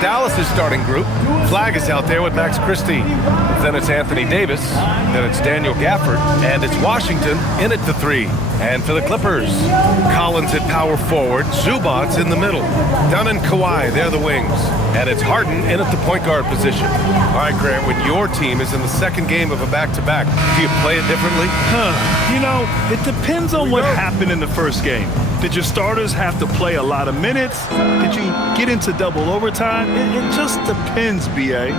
Dallas' starting group. Flag is out there with Max Christie. Then it's Anthony Davis. Then it's Daniel Gafford. And it's Washington in at the 3. And for the Clippers, Collins at power forward. Zubac's in the middle. Dunn and Kawhi, they're the wings. And it's Harden in at the point guard position. All right, Grant, when your team is in the second game of a back-to-back, do you play it differently? You know, it depends on what happened in the first game. Did your starters have to play a lot of minutes? Did you get into double overtime? It just depends, B.A.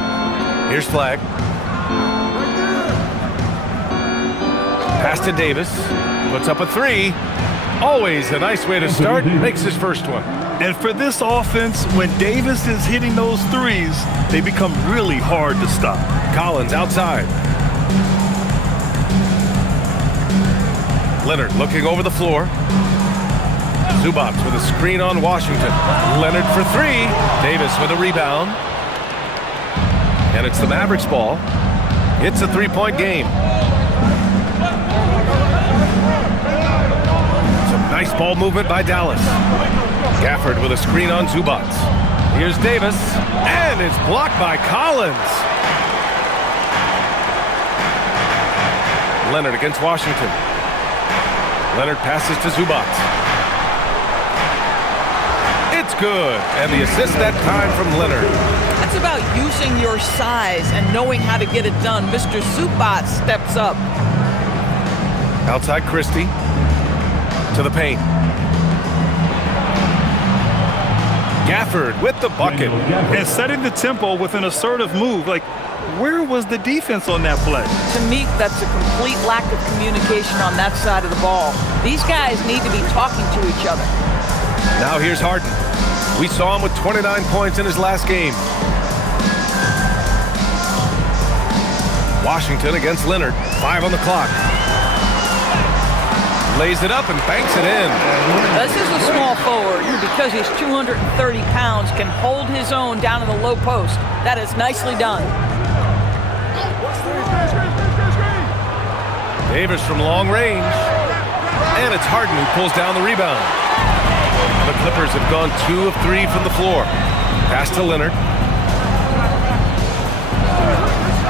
Here's Flag. Pass to Davis. Puts up a 3. Always a nice way to start. Makes his first one. And for this offense, when Davis is hitting those threes, they become really hard to stop. Collins outside. Leonard looking over the floor. Zubac with a screen on Washington. Leonard for 3. Davis with a rebound. And it's the Mavericks ball. It's a 3-point game. Some nice ball movement by Dallas. Gafford with a screen on Zubac. Here's Davis. And it's blocked by Collins. Leonard against Washington. Leonard passes to Zubac. It's good. And the assist that time from Leonard. That's about using your size and knowing how to get it done. Mr. Zubac steps up. Outside Christie. To the paint. Gafford with the bucket. And setting the tempo with an assertive move. Like, where was the defense on that play? To me, that's a complete lack of communication on that side of the ball. These guys need to be talking to each other. Now here's Harden. We saw him with 29 points in his last game. Washington against Leonard. 5 on the clock. Lays it up and banks it in. This is a small forward who, because he's 230 pounds, can hold his own down in the low post. That is nicely done. Davis from long range. And it's Harden who pulls down the rebound. The Clippers have gone 2 of 3 from the floor. Pass to Leonard.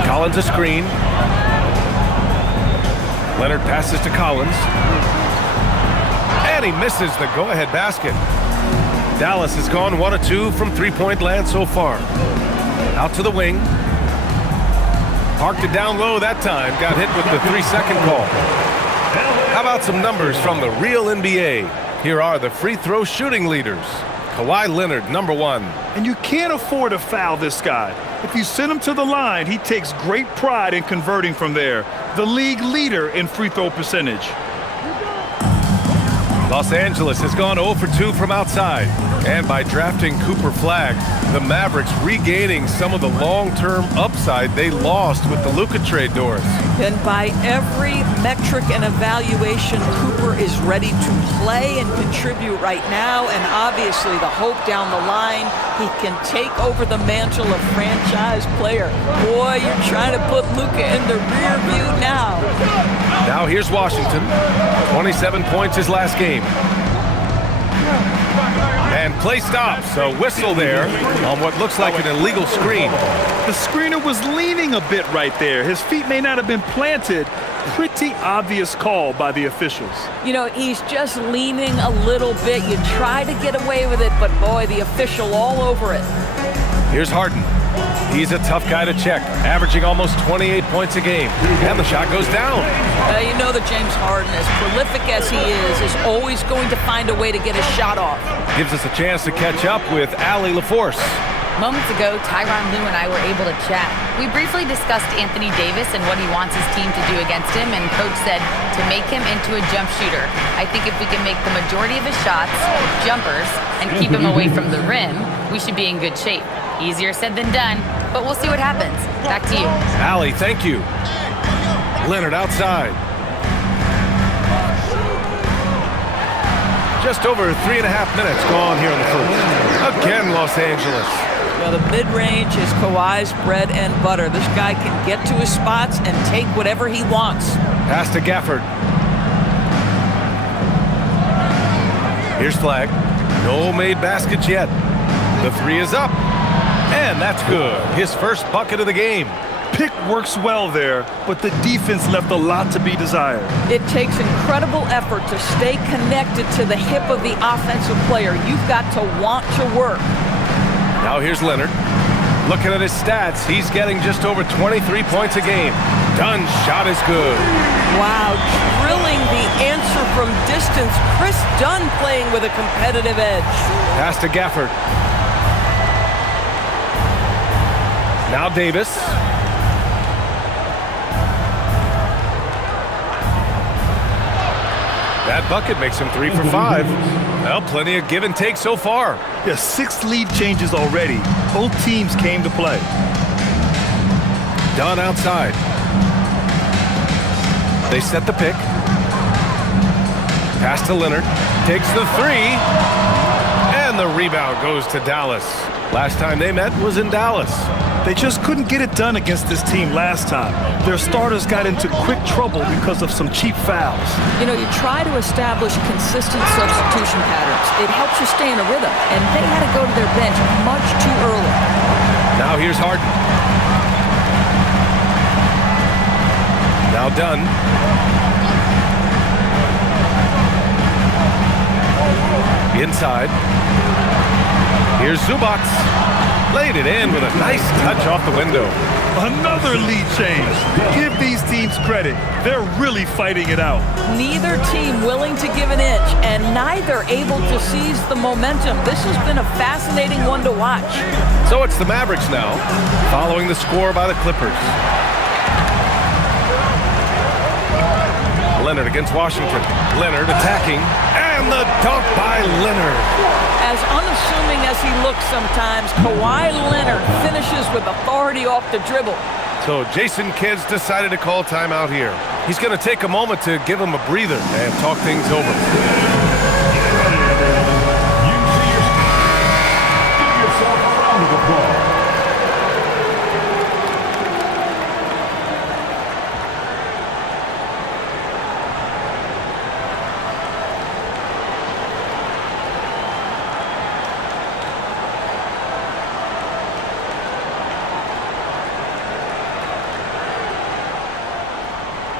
Collins a screen. Leonard passes to Collins. And he misses the go-ahead basket. Dallas has gone 1 of 2 from three-point land so far. Out to the wing. Parked it down low that time. Got hit with the 3-second call. How about some numbers from the real NBA? Here are the free throw shooting leaders. Kawhi Leonard, number 1. And you can't afford to foul this guy. If you send him to the line, he takes great pride in converting from there. The league leader in free throw percentage. Los Angeles has gone 0 for 2 from outside. And by drafting Cooper Flag, the Mavericks regaining some of the long-term upside they lost with the Luka trade, Doris. And by every metric and evaluation, Cooper is ready to play and contribute right now. And obviously the hope down the line, he can take over the mantle of franchise player. Boy, you're trying to put Luka in the rear view now. Now here's Washington. 27 points his last game. And play stops. A whistle there on what looks like an illegal screen. The screener was leaning a bit right there. His feet may not have been planted. Pretty obvious call by the officials. You know, he's just leaning a little bit. You try to get away with it, but boy, the official all over it. Here's Harden. He's a tough guy to check, averaging almost 28 points a game. And the shot goes down. You know that James Harden, as prolific as he is always going to find a way to get his shot off. Gives us a chance to catch up with Allie LaForce. Moments ago, Tyronn Lue and I were able to chat. We briefly discussed Anthony Davis and what he wants his team to do against him, and Coach said to make him into a jump shooter. I think if we can make the majority of his shots jumpers and keep him away from the rim, we should be in good shape. Easier said than done, but we'll see what happens. Back to you. Allie, thank you. Leonard outside. Just over 3.5 minutes gone here in the first. Again, Los Angeles. Well, the mid-range is Kawhi's bread and butter. This guy can get to his spots and take whatever he wants. Pass to Gafford. Here's Flag. No made baskets yet. The 3 is up. And that's good. His first bucket of the game. Pick works well there, but the defense left a lot to be desired. It takes incredible effort to stay connected to the hip of the offensive player. You've got to want to work. Now here's Leonard. Looking at his stats, he's getting just over 23 points a game. Dunn's shot is good. Wow, drilling the answer from distance. Chris Dunn playing with a competitive edge. Pass to Gafford. Now Davis. That bucket makes him 3 for 5. Well, plenty of give and take so far. Yeah, 6 lead changes already. Both teams came to play. Dunn outside. They set the pick. Pass to Leonard. Takes the 3. And the rebound goes to Dallas. Last time they met was in Dallas. They just couldn't get it done against this team last time. Their starters got into quick trouble because of some cheap fouls. You know, you try to establish consistent substitution patterns. It helps you stay in a rhythm, and they had to go to their bench much too early. Now here's Harden. Now Dunn. Inside. Here's Zubac. Laid it in with a nice touch off the window. Another lead change. Give these teams credit. They're really fighting it out. Neither team willing to give an inch, and neither able to seize the momentum. This has been a fascinating one to watch. So it's the Mavericks now, following the score by the Clippers. Leonard against Washington. Leonard attacking, and the dunk by Leonard. As unassuming as he looks sometimes, Kawhi Leonard finishes with authority off the dribble. So Jason Kidd's decided to call timeout here. He's going to take a moment to give him a breather and talk things over. Give yourself a round of applause.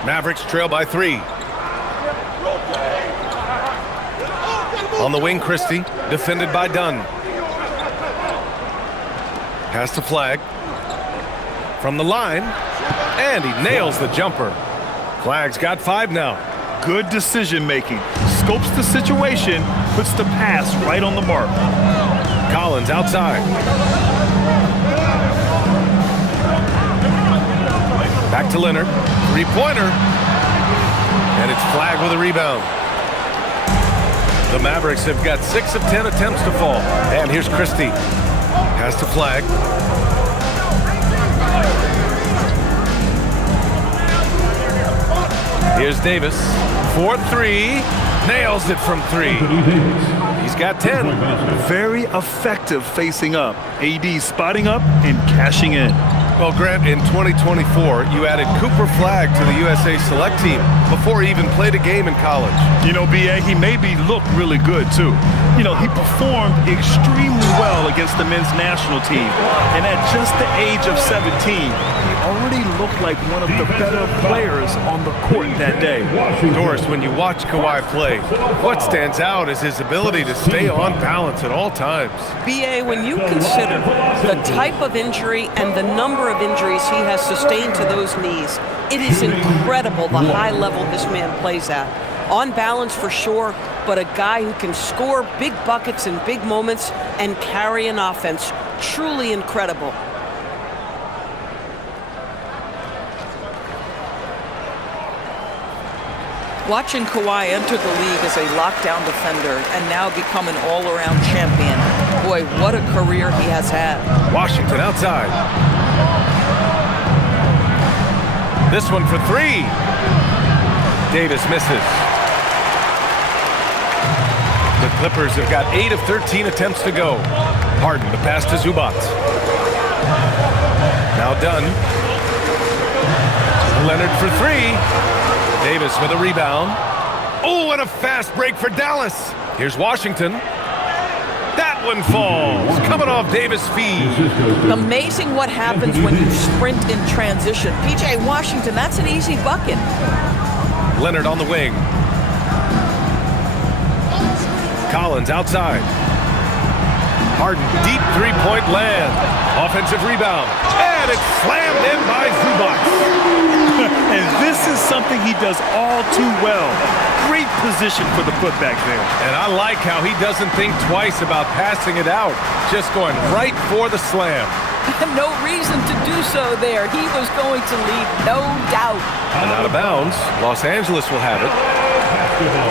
Mavericks trail by 3. On the wing, Christie, defended by Dunn. Pass to Flag. From the line, and he nails the jumper. Flag's got 5 now. Good decision making. Scopes the situation, puts the pass right on the mark. Collins outside. Back to Leonard. 3-pointer. And it's Flag with a rebound. The Mavericks have got 6 of 10 attempts to fall. And here's Christie. Pass to Flag. Here's Davis. 4-3. Nails it from 3. He's got 10. Very effective facing up. AD spotting up and cashing in. Well, Grant, in 2024, you added Cooper Flag to the USA Select team before he even played a game in college. You know, B.A., he maybe looked really good, too. You know, he performed extremely well against the men's national team. And at just the age of 17, he already looked like one of the better players on the court that day. Doris, when you watch Kawhi play, what stands out is his ability to stay on balance at all times. B.A., when you consider the type of injury and the number of injuries he has sustained to those knees, it is incredible the high level this man plays at. On balance for sure, but a guy who can score big buckets in big moments and carry an offense. Truly incredible. Watching Kawhi enter the league as a lockdown defender and now become an all-around champion. Boy, what a career he has had. Washington outside. This one for 3. Davis misses. The Clippers have got 8 of 13 attempts to go. Harden the pass to Zubac. Now Dunn. Leonard for 3. Davis with a rebound. Oh, and a fast break for Dallas. Here's Washington. That one falls. Coming off Davis' feed. Amazing what happens when you sprint in transition. P.J. Washington, that's an easy bucket. Leonard on the wing. Collins outside. Harden, deep three-point land. Offensive rebound. And it's slammed in by Zubac. And this is something he does all too well. Great position for the putback there. And I like how he doesn't think twice about passing it out. Just going right for the slam. No reason to do so there. He was going to lead, no doubt. And out of bounds, Los Angeles will have it.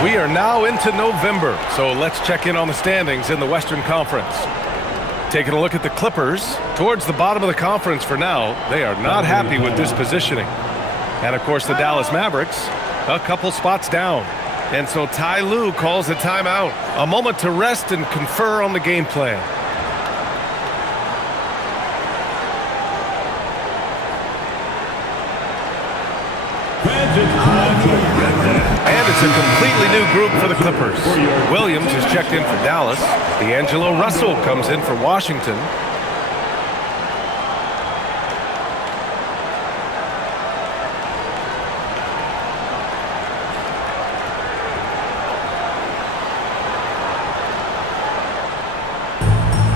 We are now into November, so let's check in on the standings in the Western Conference. Taking a look at the Clippers, towards the bottom of the conference for now. They are not happy with this positioning. And of course the Dallas Mavericks, a couple spots down. And so Ty Lue calls a timeout. A moment to rest and confer on the game plan. And it's a completely new group for the Clippers. Williams has checked in for Dallas. D'Angelo Russell comes in for Washington.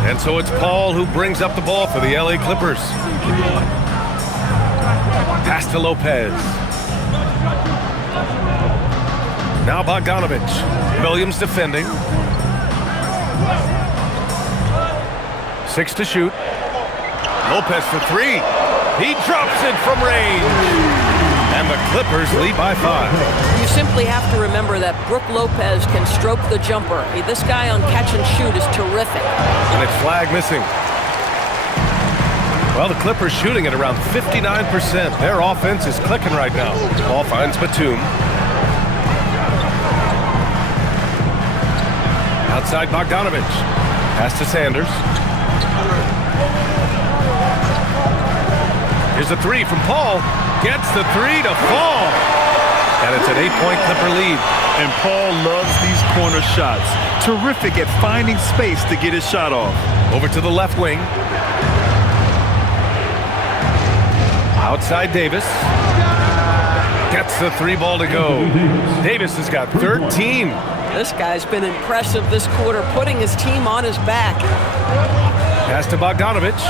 And so it's Paul who brings up the ball for the LA Clippers. Pass to Lopez. Now Bogdanovich. Williams defending. 6 to shoot. Lopez for 3. He drops it from range. And the Clippers lead by 5. You simply have to remember that Brook Lopez can stroke the jumper. This guy on catch and shoot is terrific. And it's flag missing. Well, the Clippers shooting at around 59%. Their offense is clicking right now. Ball finds Batum. Outside Bogdanovich. Pass to Sanders. Here's a 3 from Paul. Gets the 3 to fall. And it's an 8-point Clipper lead. And Paul loves these corner shots. Terrific at finding space to get his shot off. Over to the left wing. Outside Davis. Gets the 3 ball to go. Davis has got 13. This guy's been impressive this quarter, putting his team on his back. Pass to Bogdanovich.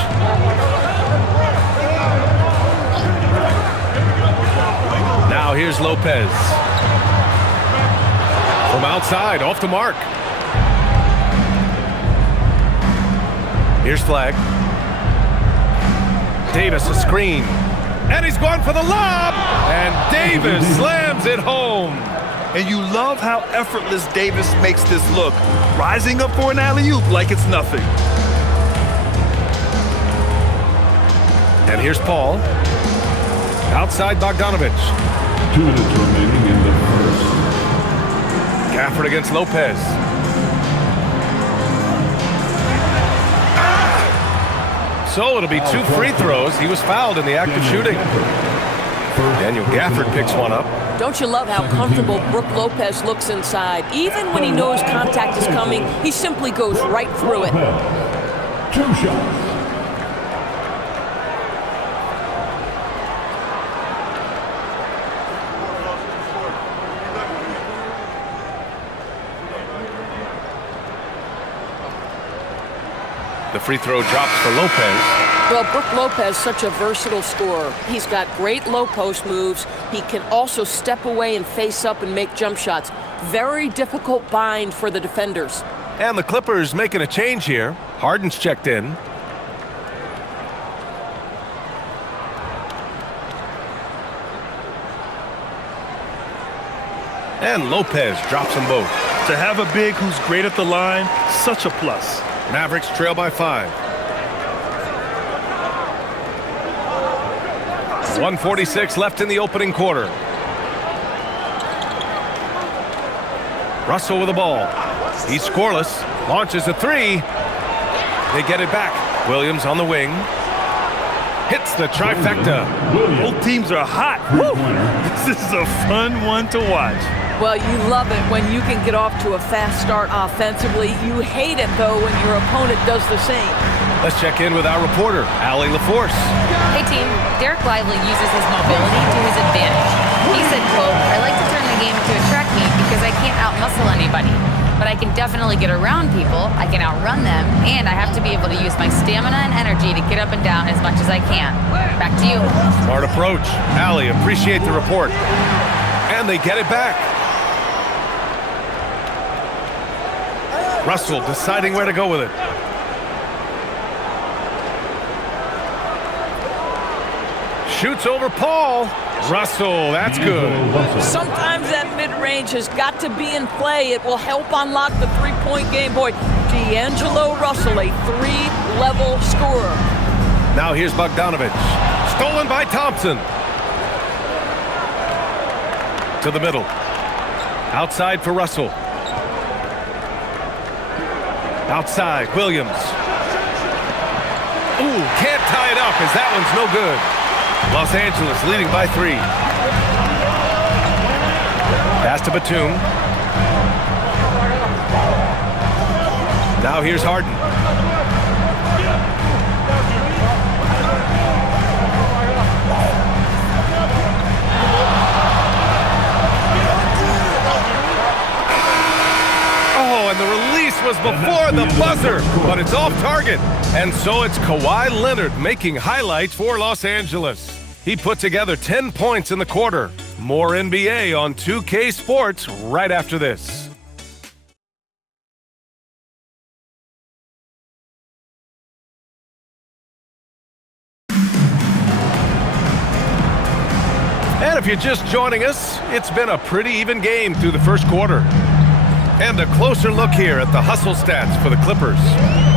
Now here's Lopez. From outside, off the mark. Here's Flag. Davis a screen. And he's going for the lob. And Davis slams it home. And you love how effortless Davis makes this look. Rising up for an alley-oop like it's nothing. And here's Paul. Outside Bogdanovich. 2 minutes remaining in the first. Gafford against Lopez. So it'll be 2 free throws. He was fouled in the act of shooting. Daniel Gafford picks one up. Don't you love how comfortable Brook Lopez looks inside? Even when he knows contact is coming, he simply goes right through it. 2 shots. The free throw drops for Lopez. Well, Brook Lopez, such a versatile scorer. He's got great low post moves. He can also step away and face up and make jump shots. Very difficult bind for the defenders. And the Clippers making a change here. Harden's checked in. And Lopez drops them both. To have a big who's great at the line, such a plus. Mavericks trail by 5. 1:46 left in the opening quarter. Russell with the ball. He's scoreless. Launches a 3. They get it back. Williams on the wing. Hits the trifecta. Both teams are hot. Woo! This is a fun one to watch. Well, you love it when you can get off to a fast start offensively. You hate it, though, when your opponent does the same. Let's check in with our reporter, Allie LaForce. Hey team, Derek Lively uses his mobility to his advantage. He said, quote, "I like to turn the game into a track meet because I can't out-muscle anybody. But I can definitely get around people, I can outrun them, and I have to be able to use my stamina and energy to get up and down as much as I can." Back to you. Smart approach. Allie, appreciate the report. And they get it back. Russell deciding where to go with it. Shoots over Paul. Russell, that's good. Sometimes that mid-range has got to be in play. It will help unlock the three-point game. Boy, D'Angelo Russell, a three-level scorer. Now here's Bogdanovich. Stolen by Thompson. To the middle. Outside for Russell. Outside, Williams. Ooh, can't tie it up as that one's no good. Los Angeles leading by 3. Pass to Batum. Now here's Harden. Oh, and the release was before the buzzer, but it's off target. And so it's Kawhi Leonard making highlights for Los Angeles. He put together 10 points in the quarter. More NBA on 2K Sports right after this. And if you're just joining us, it's been a pretty even game through the first quarter. And a closer look here at the hustle stats for the Clippers.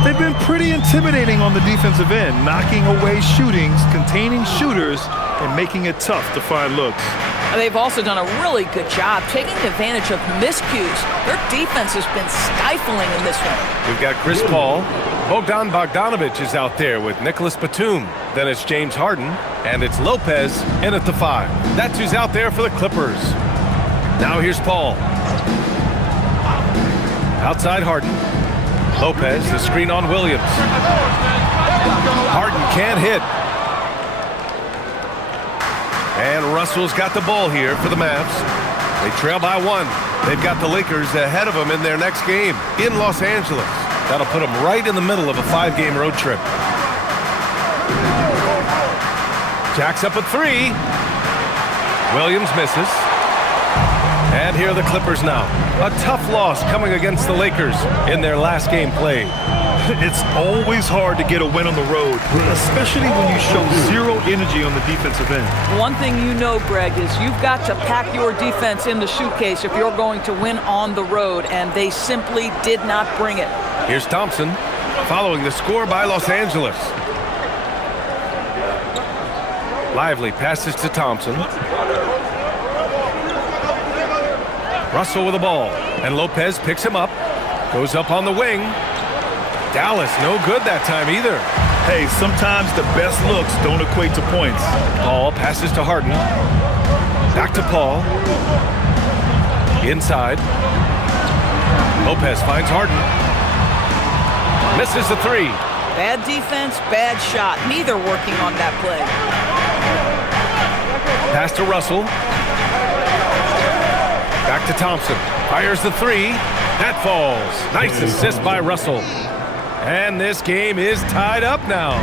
They've been pretty intimidating on the defensive end, knocking away shootings, containing shooters, and making it tough to find looks. They've also done a really good job taking advantage of miscues. Their defense has been stifling in this one. We've got Chris Paul. Bogdanovich is out there with Nicholas Batum. Then it's James Harden, and it's Lopez in at the 5. That's who's out there for the Clippers. Now here's Paul. Outside Harden. Lopez, the screen on Williams. Harden can't hit. And Russell's got the ball here for the Mavs. They trail by 1. They've got the Lakers ahead of them in their next game in Los Angeles. That'll put them right in the middle of a 5-game road trip. Jacks up at 3. Williams misses. And here are the Clippers now. A tough loss coming against the Lakers in their last game played. It's always hard to get a win on the road, especially when you show zero energy on the defensive end. One thing you know, Greg, is you've got to pack your defense in the suitcase if you're going to win on the road, and they simply did not bring it. Here's Thompson, following the score by Los Angeles. Lively passes to Thompson. Russell with the ball, and Lopez picks him up. Goes up on the wing. Dallas, no good that time either. Hey, sometimes the best looks don't equate to points. Paul passes to Harden. Back to Paul. Inside. Lopez finds Harden. Misses the 3. Bad defense, bad shot. Neither working on that play. Pass to Russell. Back to Thompson. Fires the 3. That falls. Nice assist by Russell. And this game is tied up now.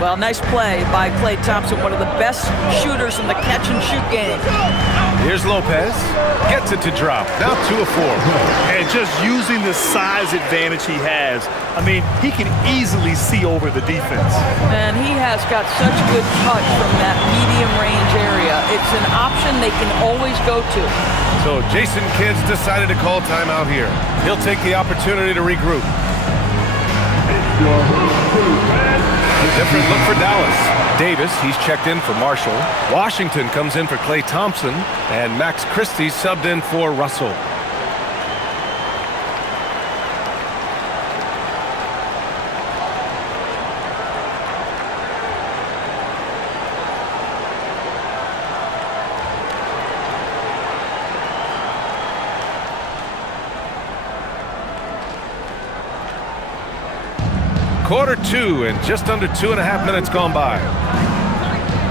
Well, nice play by Klay Thompson, one of the best shooters in the catch-and-shoot game. Here's Lopez. Gets it to drop. Now 2 of 4. And just using the size advantage he has, I mean, he can easily see over the defense. And he has got such good touch from that medium range area. It's an option they can always go to. So Jason Kidd's decided to call timeout here. He'll take the opportunity to regroup. Different look for Dallas. Davis, he's checked in for Marshall. Washington comes in for Klay Thompson. And Max Christie subbed in for Russell. Quarter 2 and just under 2.5 minutes gone by.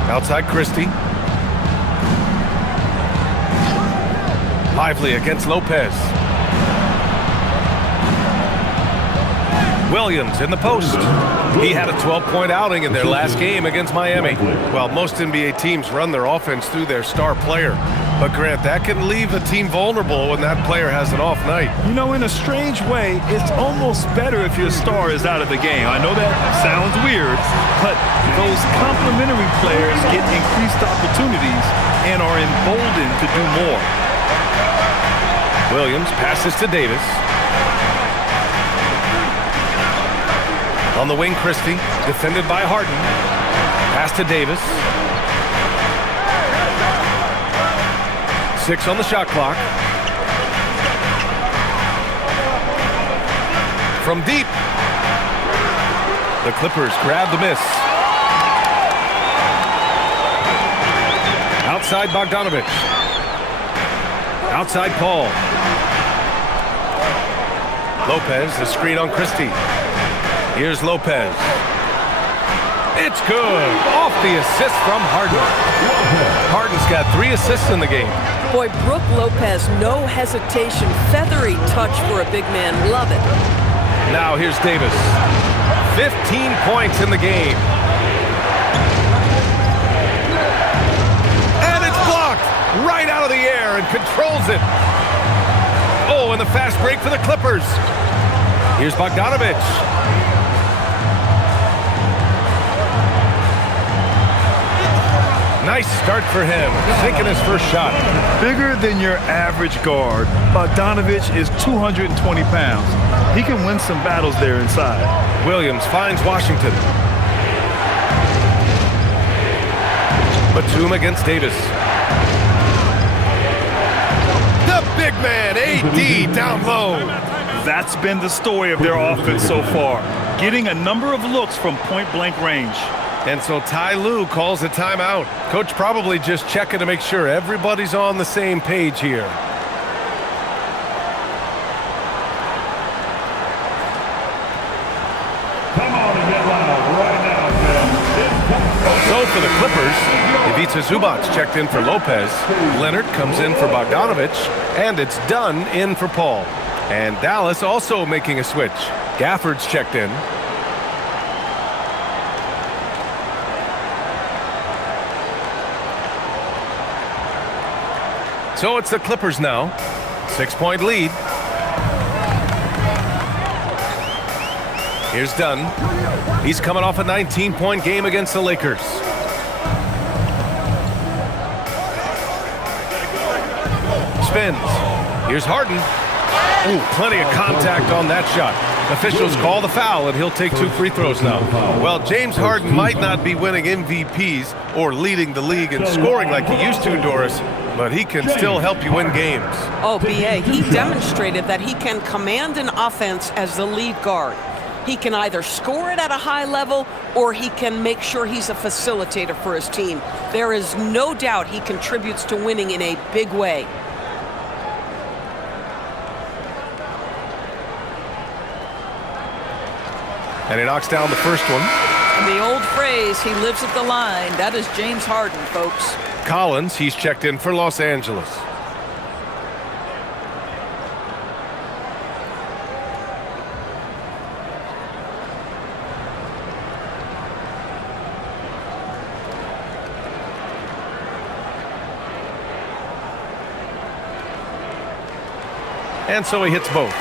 Outside Christie. Lively against Lopez. Williams in the post. He had a 12-point outing in their last game against Miami. Well, most NBA teams run their offense through their star player. But Grant, that can leave a team vulnerable when that player has an off night. You know, in a strange way, it's almost better if your star is out of the game. I know that sounds weird, but those complementary players get increased opportunities and are emboldened to do more. Williams passes to Davis. On the wing, Christie, defended by Harden. Pass to Davis. 6 on the shot clock. From deep. The Clippers grab the miss. Outside Bogdanovich. Outside Paul. Lopez, the screen on Christie. Here's Lopez. It's good. Off the assist from Harden. Harden's got 3 assists in the game. Boy, Brook Lopez, no hesitation. Feathery touch for a big man. Love it. Now here's Davis. 15 points in the game. And it's blocked right out of the air and controls it. Oh, and the fast break for the Clippers. Here's Bogdanovich. Nice start for him, sinking his first shot. Bigger than your average guard, Bogdanovich is 220 pounds. He can win some battles there inside. Williams finds Washington. Batum against Davis. The big man, AD, down low. That's been the story of their offense so far, getting a number of looks from point-blank range. And so Ty Lue calls a timeout. Coach probably just checking to make sure everybody's on the same page here. Come on and get loud right now, Tim. So for the Clippers, Ivica Zubac's checked in for Lopez. Leonard comes in for Bogdanovich. And it's Dunn in for Paul. And Dallas also making a switch. Gafford's checked in. So it's the Clippers now. 6-point lead. Here's Dunn. He's coming off a 19-point game against the Lakers. Spins. Here's Harden. Ooh, plenty of contact on that shot. Officials call the foul, and he'll take 2 free throws now. Well, James Harden might not be winning MVPs or leading the league in scoring like he used to, Doris, but he can still help you win games. Oh, B.A., he demonstrated that he can command an offense as the lead guard. He can either score it at a high level or he can make sure he's a facilitator for his team. There is no doubt he contributes to winning in a big way. And he knocks down the first one. And the old phrase, he lives at the line. That is James Harden, folks. Collins, he's checked in for Los Angeles. And so he hits both.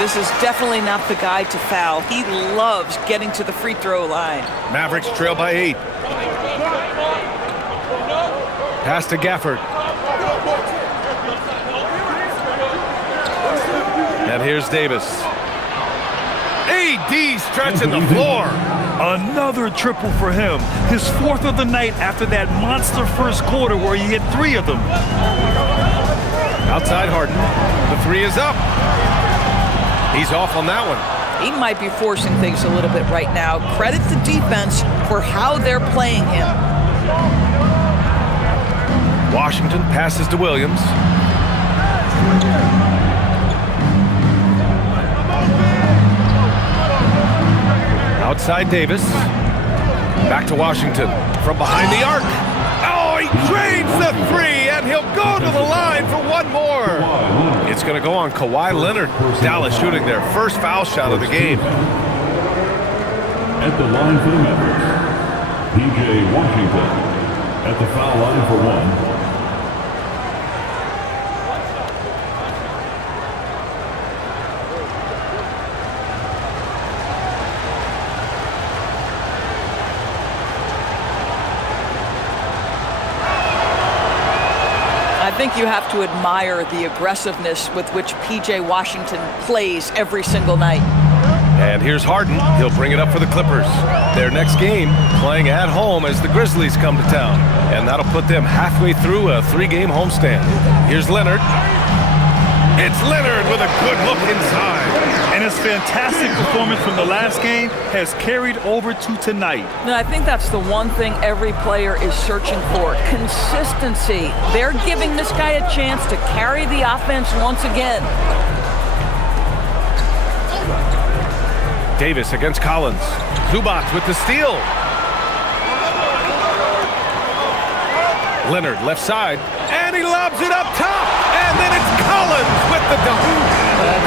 This is definitely not the guy to foul. He loves getting to the free throw line. Mavericks trail by 8. Pass to Gafford. And here's Davis. AD stretching the floor. Another triple for him. His 4th of the night after that monster first quarter where he hit 3 of them. Outside Harden. The 3 is up. He's off on that one. He might be forcing things a little bit right now. Credit the defense for how they're playing him. Washington passes to Williams. Outside Davis. Back to Washington. From behind the arc. Oh, he drains the three, and he'll go to the line for one more. It's going to go on Kawhi Leonard. Dallas shooting their first foul shot of the game. At the line for the Mavericks, P.J. Washington. At the foul line for one. I think you have to admire the aggressiveness with which P.J. Washington plays every single night. And here's Harden. He'll bring it up for the Clippers. Their next game, playing at home as the Grizzlies come to town. And that'll put them halfway through a 3-game homestand. Here's Leonard. It's Leonard with a good look inside. And his fantastic performance from the last game has carried over to tonight. And I think that's the one thing every player is searching for, consistency. They're giving this guy a chance to carry the offense once again. Davis against Collins. Zubac with the steal. Leonard left side, and he lobs it up top. And then it's Collins with the dunk.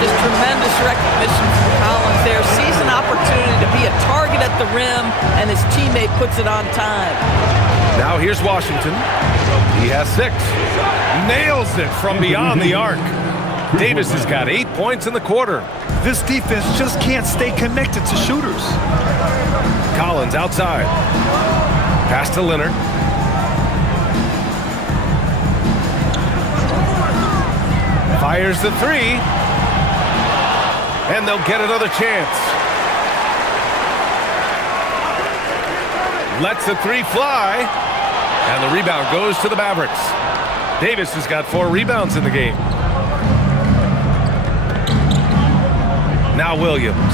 Just tremendous recognition from Collins there. Sees an opportunity to be a target at the rim, and his teammate puts it on time. Now here's Washington. He has 6. Nails it from beyond the arc. Davis has got 8 points in the quarter. This defense just can't stay connected to shooters. Collins outside. Pass to Leonard. Fires the 3. And they'll get another chance. Lets the 3 fly. And the rebound goes to the Mavericks. Davis has got 4 rebounds in the game. Now Williams.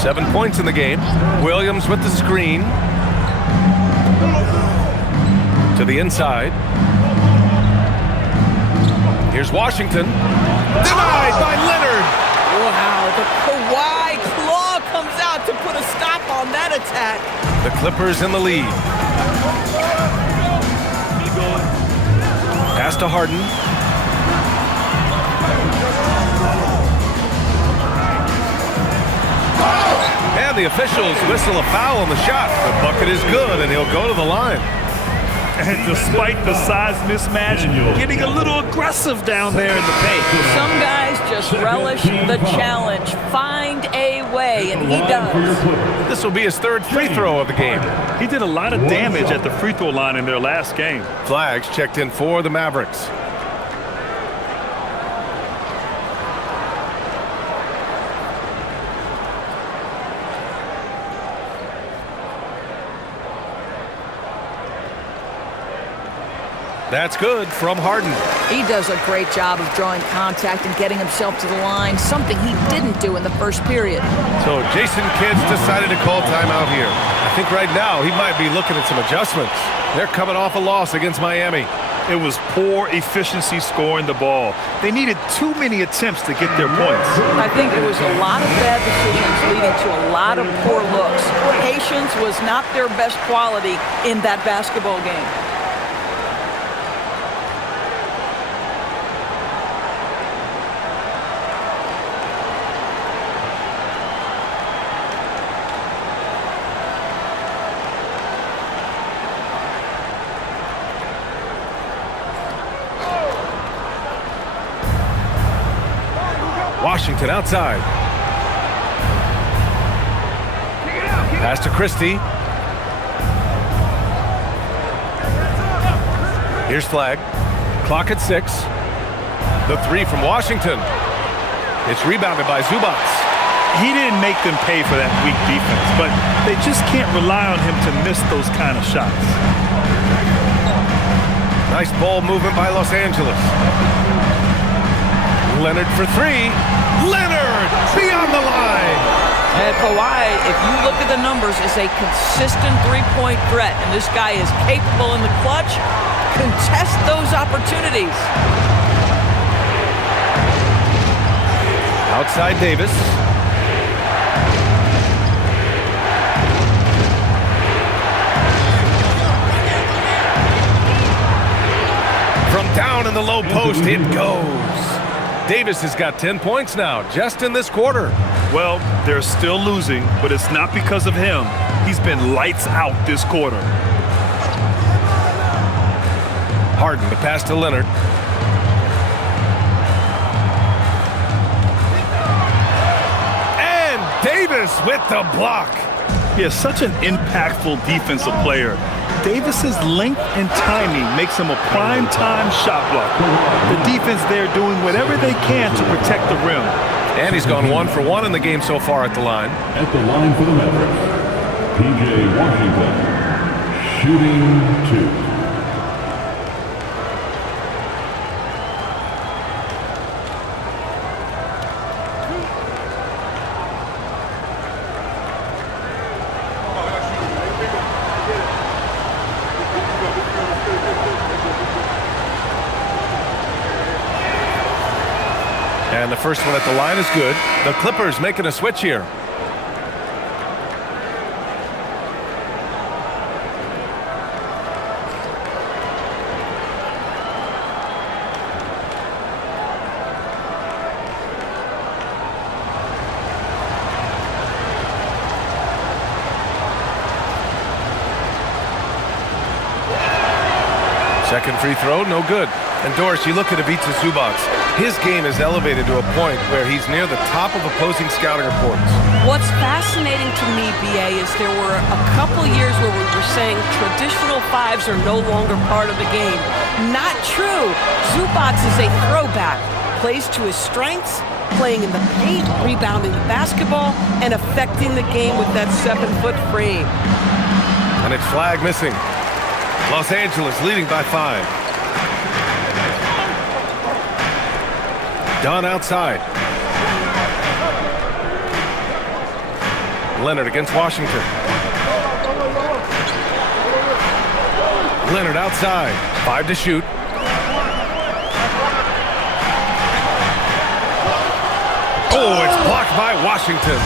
7 points in the game. Williams with the screen. To the inside. Here's Washington. Denied by Leonard. Wow, the Kawhi claw comes out to put a stop on that attack. The Clippers in the lead. Pass to Harden. And the officials whistle a foul on the shot. The bucket is good, and he'll go to the line. And despite the size mismatch, getting a little aggressive down there in the paint. Some guys just relish the challenge. Find a way, and he does. This will be his 3rd free throw of the game. He did a lot of damage at the free throw line in their last game. Flags checked in for the Mavericks. That's good from Harden. He does a great job of drawing contact and getting himself to the line, something he didn't do in the first period. So Jason Kidd's decided to call timeout here. I think right now he might be looking at some adjustments. They're coming off a loss against Miami. It was poor efficiency scoring the ball. They needed too many attempts to get their points. I think it was a lot of bad decisions leading to a lot of poor looks. Patience was not their best quality in that basketball game. Washington outside. Pass to Christie. Here's Flag. Clock at 6. The 3 from Washington. It's rebounded by Zubac. He didn't make them pay for that weak defense, but they just can't rely on him to miss those kind of shots. Nice ball movement by Los Angeles. Leonard for 3. Leonard beyond the line. And Kawhi, if you look at the numbers, is a consistent three-point threat. And this guy is capable in the clutch. Contest those opportunities. Outside Davis. Down in the low post, it goes. Davis has got 10 points now, just in this quarter. Well, they're still losing, but it's not because of him. He's been lights out this quarter. Harden, the pass to Leonard. And Davis with the block. He is such an impactful defensive player. Davis's length and timing makes him a prime-time shot blocker. The defense there doing whatever they can to protect the rim. And he's gone 1 for 1 in the game so far at the line. At the line for the Mavericks, P.J. Washington, shooting 2. And the first one at the line is good. The Clippers making a switch here. Second free throw, no good. And Doris, you look at Ivica Zubac. His game is elevated to a point where he's near the top of opposing scouting reports. What's fascinating to me, BA, is there were a couple years where we were saying traditional fives are no longer part of the game. Not true. Zubac is a throwback. Plays to his strengths, playing in the paint, rebounding the basketball, and affecting the game with that 7-foot frame. And it's flag missing. Los Angeles leading by 5. Dunn outside. Leonard against Washington. Leonard outside. 5 to shoot. Oh, it's blocked by Washington.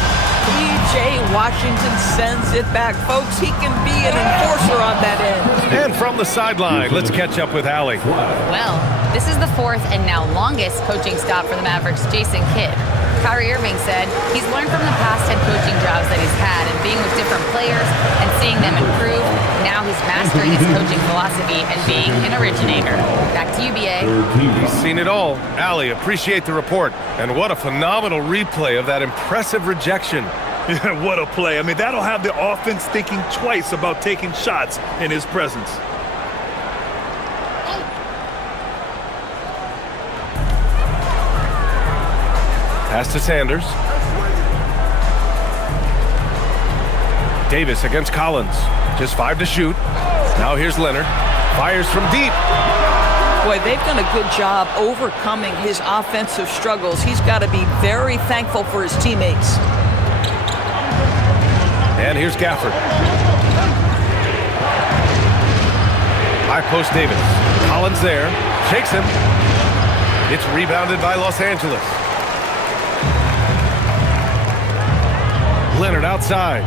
P.J. Washington sends it back. Folks, he can be an enforcer on that end. And from the sideline, let's catch up with Allie. Well, this is the 4th and now longest coaching stop for the Mavericks' Jason Kidd. Kyrie Irving said he's learned from the past head coaching jobs that he's had and being with different players and seeing them improve. Now he's mastering his coaching philosophy and being an originator. Back to you, BA. He's seen it all. Allie, appreciate the report. And what a phenomenal replay of that impressive rejection. What a play. I mean, that'll have the offense thinking twice about taking shots in his presence. Pass to Sanders. Davis against Collins. Just 5 to shoot. Now here's Leonard. Fires from deep. Boy, they've done a good job overcoming his offensive struggles. He's got to be very thankful for his teammates. And here's Gafford. High post Davis. Collins there. Shakes him. It's rebounded by Los Angeles. Leonard outside.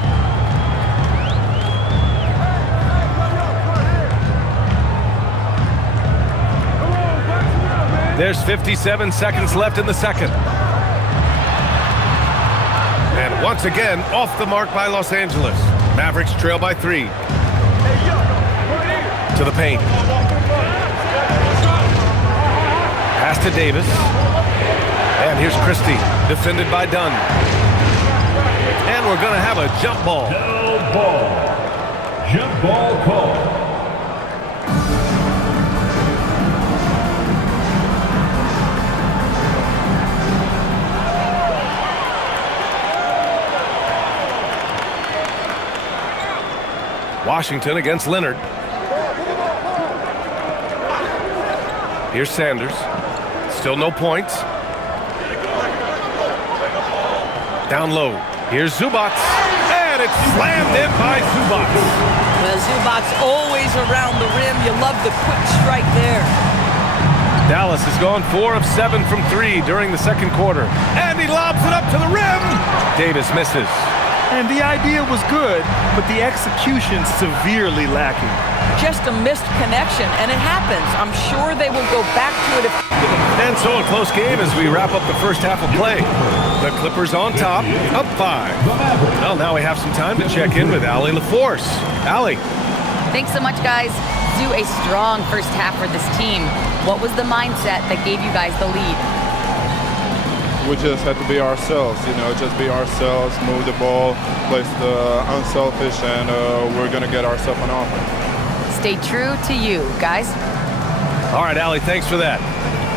There's 57 seconds left in the second. And once again, off the mark by Los Angeles. Mavericks trail by 3. To the paint. Pass to Davis. And here's Christie, defended by Dunn. And we're going to have a jump ball. No ball. Jump ball call. Washington against Leonard. Here's Sanders. Still no points. Down low. Here's Zubac. And it's slammed in by Zubac. Well, Zubac's always around the rim. You love the quick strike there. Dallas has gone 4 of 7 from 3 during the second quarter. And he lobs it up to the rim. Davis misses. And the idea was good, but the execution severely lacking. just a missed connection, and it happens. I'm sure they will go back to it. And so a close game as we wrap up the first half of play. The Clippers on top, up 5. Well, now we have some time to check in with Allie LaForce. Allie. Thanks so much, guys. Do a strong first half for this team. What was the mindset that gave you guys the lead? We just had to be ourselves, just be ourselves, move the ball, play the unselfish, and we're going to get ourselves an offense. Stay true to you, guys. All right, Allie, thanks for that.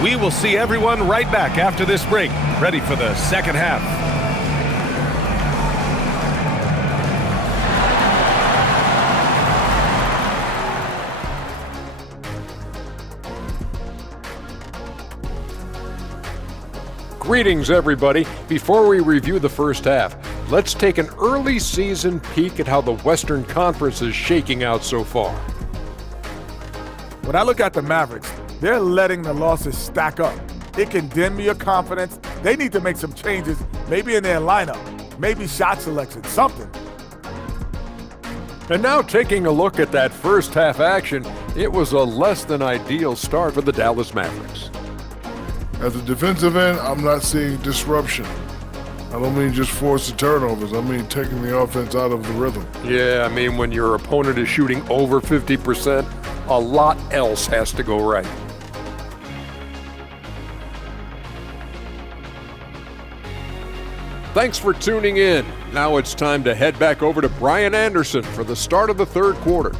We will see everyone right back after this break, ready for the second half. Greetings, everybody. Before we review the first half, let's take an early season peek at how the Western Conference is shaking out so far. When I look at the Mavericks, they're letting the losses stack up. It can dim your confidence. They need to make some changes, maybe in their lineup, maybe shot selection, something. And now taking a look at that first half action, it was a less than ideal start for the Dallas Mavericks. At the defensive end, I'm not seeing disruption. I don't mean just forcing turnovers. I mean taking the offense out of the rhythm. Yeah, I mean when your opponent is shooting over 50%, a lot else has to go right. Thanks for tuning in. Now it's time to head back over to Brian Anderson for the start of the third quarter.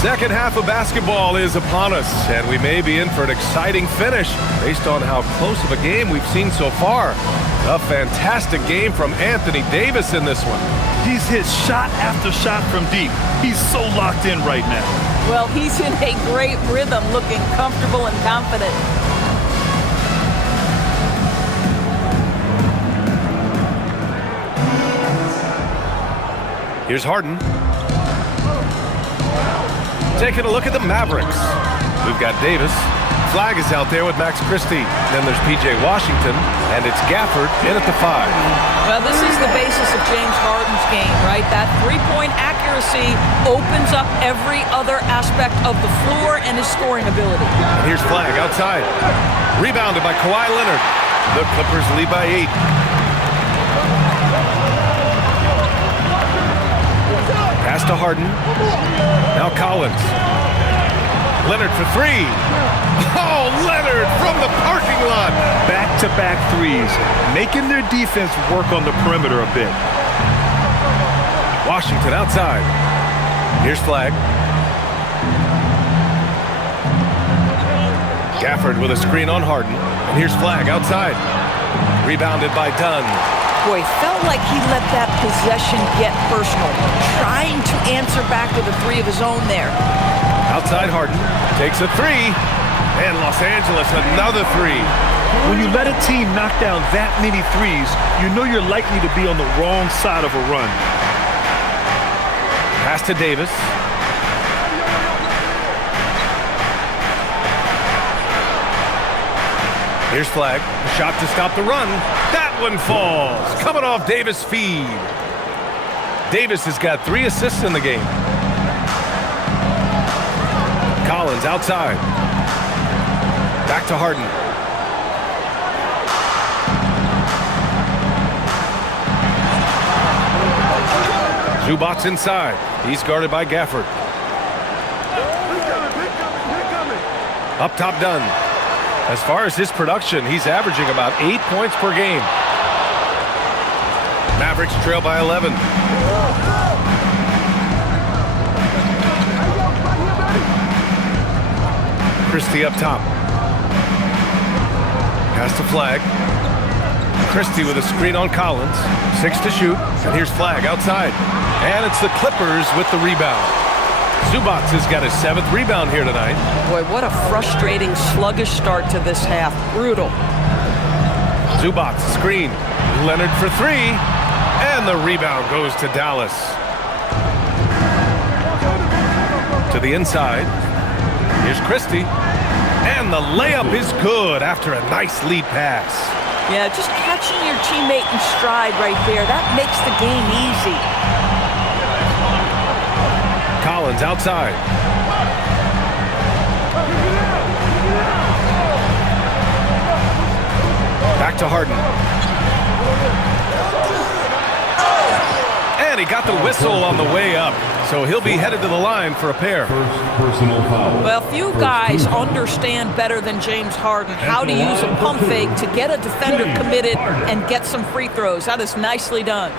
Second half of basketball is upon us, and we may be in for an exciting finish based on how close of a game we've seen so far. A fantastic game from Anthony Davis in this one. He's hit shot after shot from deep. He's so locked in right now. Well, he's in a great rhythm, looking comfortable and confident. Here's Harden. Taking a look at the Mavericks. We've got Davis. Flag is out there with Max Christie. Then there's P.J. Washington, and it's Gafford in at the 5. Well, this is the basis of James Harden's game, right? That three-point accuracy opens up every other aspect of the floor and his scoring ability. And here's Flag outside. Rebounded by Kawhi Leonard. The Clippers lead by 8. Pass to Harden. Now Collins. Leonard for 3. Oh, Leonard from the parking lot. Back-to-back threes, making their defense work on the perimeter a bit. Washington outside. Here's Flag. Gafford with a screen on Harden. And here's Flag outside. Rebounded by Dunn. Boy, felt like he let that possession get personal, trying to answer back with a 3 of his own there. Outside Harden takes a 3, and Los Angeles another 3. When you let a team knock down that many threes, you know you're likely to be on the wrong side of a run. Pass to Davis. Here's Flag. A shot to stop the run. That one falls. Coming off Davis' feed. Davis has got 3 assists in the game. Collins outside. Back to Harden. Zubac's inside. He's guarded by Gafford. Up top Dunn. As far as his production, he's averaging about 8 points per game. Mavericks trail by 11. Christie up top. Pass to Flag. Christie with a screen on Collins. 6 to shoot. And here's Flag outside. And it's the Clippers with the rebound. Zubac has got his 7th rebound here tonight. Boy, what a frustrating, sluggish start to this half. Brutal. Zubac screen. Leonard for 3. And the rebound goes to Dallas. To the inside. Here's Christie. And the layup is good after a nice lead pass. Yeah, just catching your teammate in stride right there, that makes the game easy. Collins outside. Back to Harden. And he got the whistle on the way up. So he'll be headed to the line for a pair. First personal foul. Well, few guys understand better than James Harden how to use a pump fake to get a defender committed and get some free throws. That is nicely done.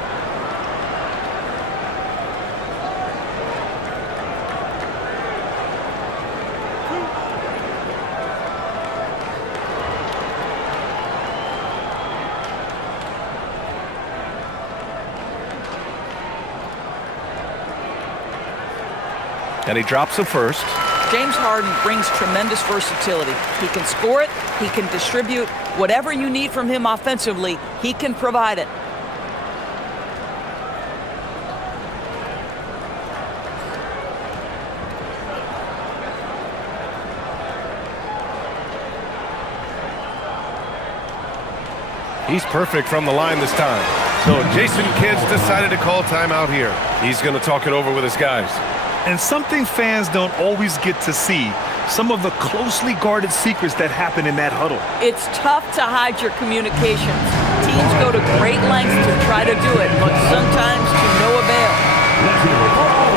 And he drops the first. James Harden brings tremendous versatility. He can score it, he can distribute. Whatever you need from him offensively, he can provide it. He's perfect from the line this time. So Jason Kidd's decided to call timeout here. He's going to talk it over with his guys. And something fans don't always get to see, some of the closely guarded secrets that happen in that huddle. It's tough to hide your communications. Teams go to great lengths to try to do it, but sometimes to no avail.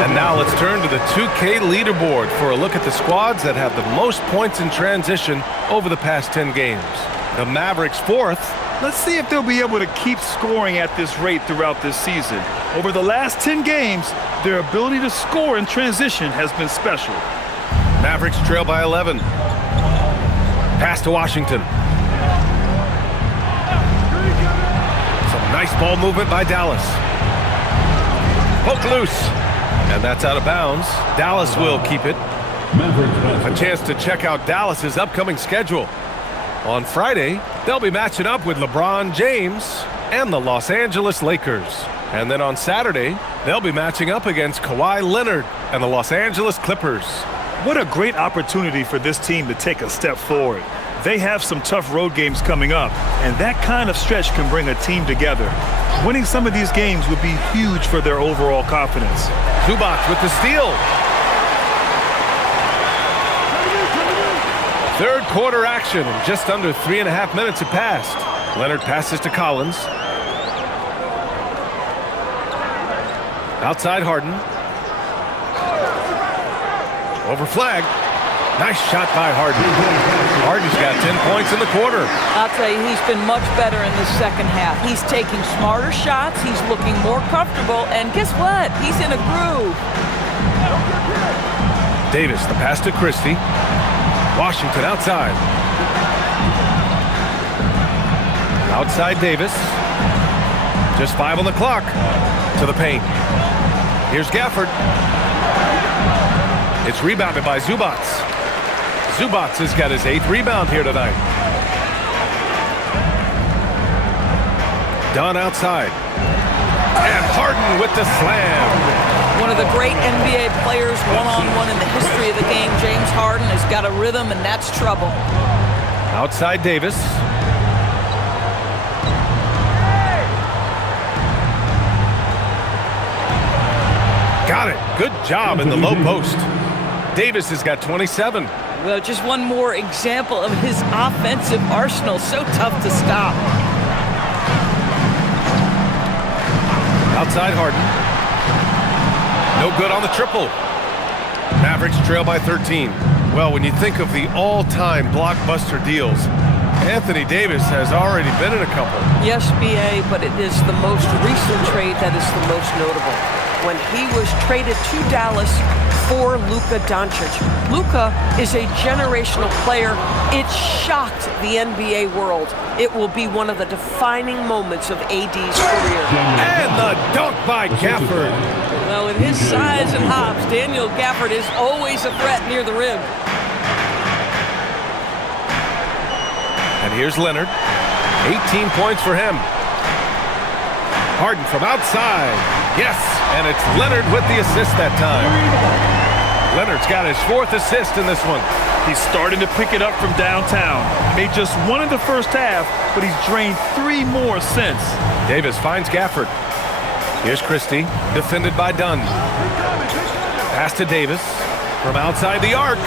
And now let's turn to the 2K leaderboard for a look at the squads that have the most points in transition over the past 10 games. The Mavericks 4th. Let's see if they'll be able to keep scoring at this rate throughout this season. Over the last 10 games, their ability to score in transition has been special. Mavericks trail by 11. Pass to Washington. Some nice ball movement by Dallas. Poke loose. And that's out of bounds. Dallas will keep it. A chance to check out Dallas's upcoming schedule. On Friday, they'll be matching up with LeBron James and the Los Angeles Lakers. And then on Saturday, they'll be matching up against Kawhi Leonard and the Los Angeles Clippers. What a great opportunity for this team to take a step forward. They have some tough road games coming up, and that kind of stretch can bring a team together. Winning some of these games would be huge for their overall confidence. Zubac with the steal. Third quarter action. Just under 3.5 minutes have passed. Leonard passes to Collins. Outside Harden. Over flag. Nice shot by Harden. Harden's got 10 points in the quarter. I'll tell you, he's been much better in the second half. He's taking smarter shots. He's looking more comfortable. And guess what? He's in a groove. Davis, the pass to Christie. Washington outside. Outside Davis. Just 5 on the clock. To the paint. Here's Gafford. It's rebounded by Zubac. Zubac has got his 8th rebound here tonight. Dunn outside. And Harden with the slam. One of the great NBA players one-on-one in the history of the game. James Harden has got a rhythm, and that's trouble. Outside Davis. Got it. Good job in the low post. Davis has got 27. Well, just one more example of his offensive arsenal. So tough to stop. Outside Harden. No good on the triple. Mavericks trail by 13. Well, when you think of the all-time blockbuster deals, Anthony Davis has already been in a couple. Yes, B.A., but it is the most recent trade that is the most notable. When he was traded to Dallas for Luka Doncic. Luka is a generational player. It shocked the NBA world. It will be one of the defining moments of AD's career. And the dunk by Gafford. Well, with his size and hops, Daniel Gafford is always a threat near the rim. And here's Leonard. 18 points for him. Harden from outside. Yes, and it's Leonard with the assist that time. Leonard's got his 4th assist in this one. He's starting to pick it up from downtown. Made just one in the first half, but he's drained 3 more since. Davis finds Gafford. Here's Christie, defended by Dunn. Pass to Davis from outside the arc.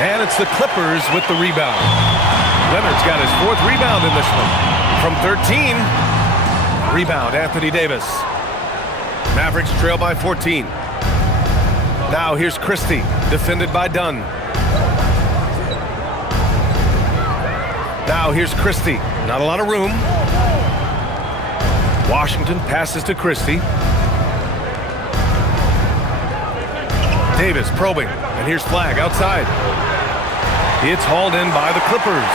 And it's the Clippers with the rebound. Leonard's got his 4th rebound in this one. From 13. Rebound, Anthony Davis. Mavericks trail by 14. Now here's Christie, defended by Dunn. Now here's Christie. Not a lot of room. Washington passes to Christie. Davis probing. And here's Flag outside. It's hauled in by the Clippers.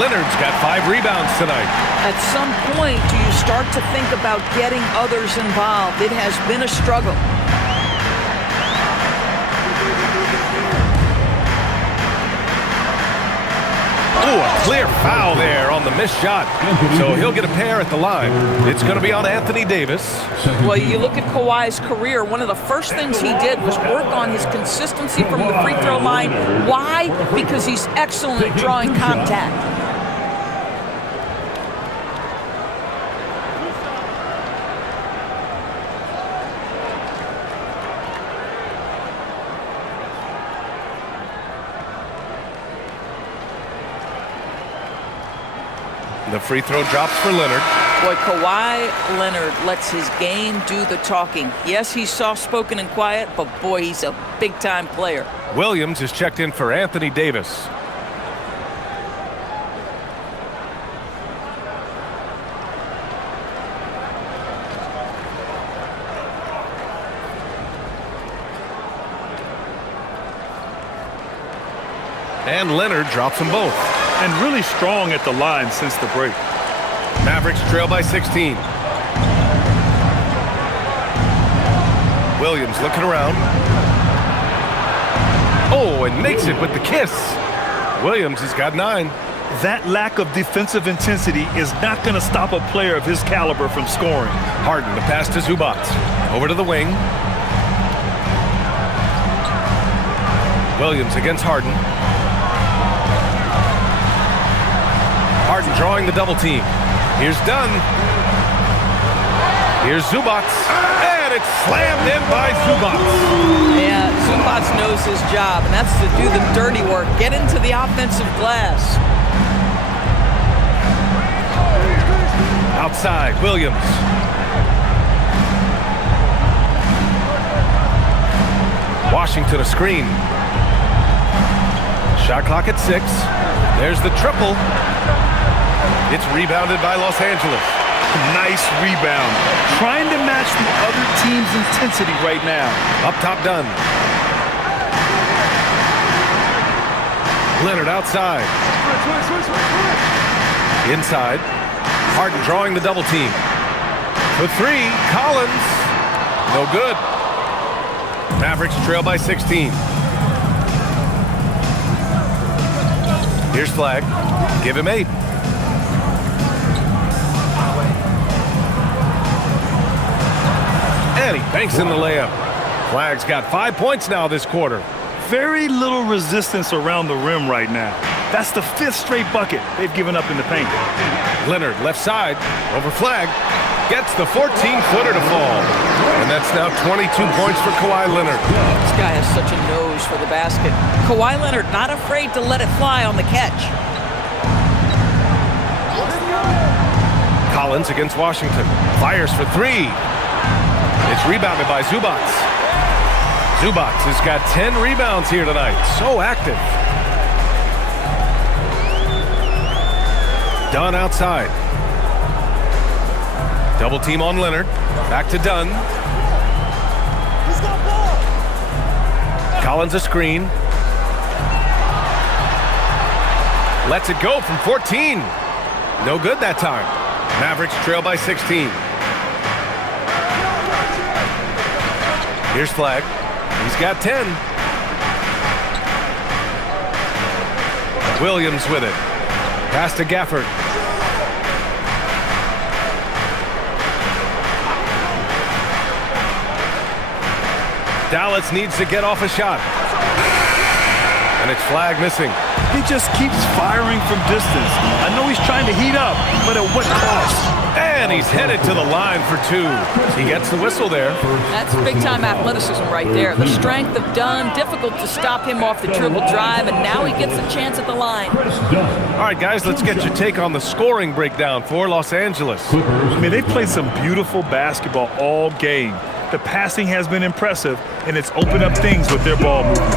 Leonard's got 5 rebounds tonight. At some point, do you start to think about getting others involved? It has been a struggle. Oh, a clear foul there on the missed shot. So he'll get a pair at the line. It's going to be on Anthony Davis. Well, you look at Kawhi's career, one of the first things he did was work on his consistency from the free throw line. Why? Because he's excellent at drawing contact. The free throw drops for Leonard. Boy, Kawhi Leonard lets his game do the talking. Yes, he's soft-spoken and quiet, but boy, he's a big-time player. Williams is checked in for Anthony Davis. And Leonard drops them both. And really strong at the line since the break. Mavericks trail by 16. Williams looking around. Oh, and makes it with the kiss. Williams has got 9. That lack of defensive intensity is not going to stop a player of his caliber from scoring. Harden to pass to Zubac. Over to the wing. Williams against Harden. Harden drawing the double team. Here's Dunn. Here's Zubac. And it's slammed in by Zubac. Yeah, Zubac knows his job, and that's to do the dirty work. Get into the offensive glass. Outside, Williams. Washington a screen. Shot clock at 6. There's the triple. It's rebounded by Los Angeles. Nice rebound. Trying to match the other team's intensity right now. Up top, Dunn. Leonard outside. Inside. Harden drawing the double team. For 3, Collins. No good. Mavericks trail by 16. Here's Flag. Give him 8. And he banks in the layup. Flag's got 5 points now this quarter. Very little resistance around the rim right now. That's the 5th straight bucket they've given up in the paint. Leonard left side over Flag. Gets the 14-footer to fall. And that's now 22 points for Kawhi Leonard. This guy has such a nose for the basket. Kawhi Leonard not afraid to let it fly on the catch. Collins against Washington. Fires for 3. It's rebounded by Zubac. Zubac has got 10 rebounds here tonight. So active. Dunn outside. Double team on Leonard. Back to Dunn. Collins a screen. Lets it go from 14. No good that time. Mavericks trail by 16. Here's Flag. He's got 10. Williams with it. Pass to Gafford. Dallas needs to get off a shot. And And it's flag missing. He just keeps firing from distance. I know he's trying to heat up, but at what cost? And he's headed to the line for two. He gets the whistle there. That's big-time athleticism right there. The strength of Dunn, difficult to stop him off the dribble drive, and now he gets a chance at the line. All right, guys, let's get your take on the scoring breakdown for Los Angeles. I mean, they played some beautiful basketball all game. The passing has been impressive, and it's opened up things with their ball movement.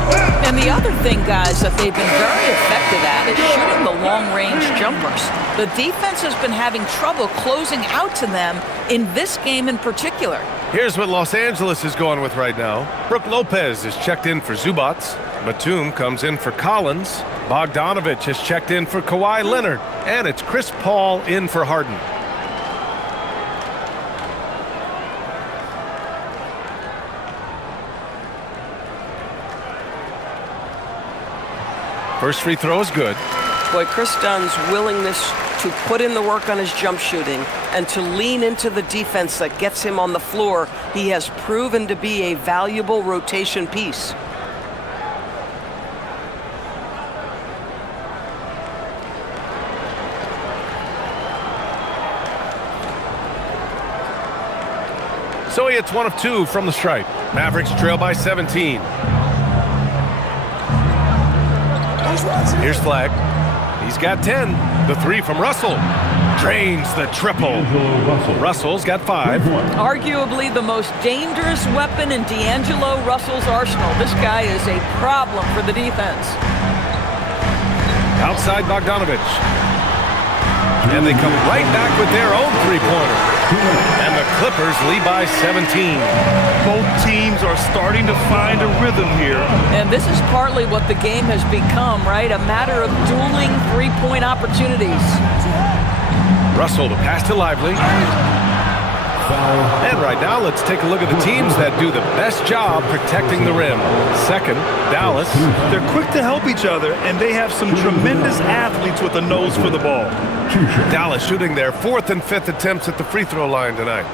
And the other thing, guys, that they've been very effective at is shooting the long-range jumpers. The defense has been having trouble closing out to them in this game in particular. Here's what Los Angeles is going with right now. Brook Lopez is checked in for Zubats. Batum comes in for Collins. Bogdanovich has checked in for Kawhi Leonard. And it's Chris Paul in for Harden. First free throw is good. Boy, Chris Dunn's willingness to put in the work on his jump shooting and to lean into the defense that gets him on the floor, he has proven to be a valuable rotation piece. So he hits 1 of 2 from the stripe. Mavericks trail by 17. Here's Flag. He's got 10. The 3 from Russell. Drains the triple. Russell's got 5. Arguably the most dangerous weapon in D'Angelo Russell's arsenal. This guy is a problem for the defense. Outside Bogdanovich. And they come right back with their own three-pointer. And the Clippers lead by 17. Both teams are starting to find a rhythm here. And this is partly what the game has become, right? A matter of dueling three-point opportunities. Russell, the pass to Lively. And right now, let's take a look at the teams that do the best job protecting the rim. Second, Dallas. They're quick to help each other, and they have some tremendous athletes with a nose for the ball. Dallas shooting their 4th and 5th attempts at the free throw line tonight.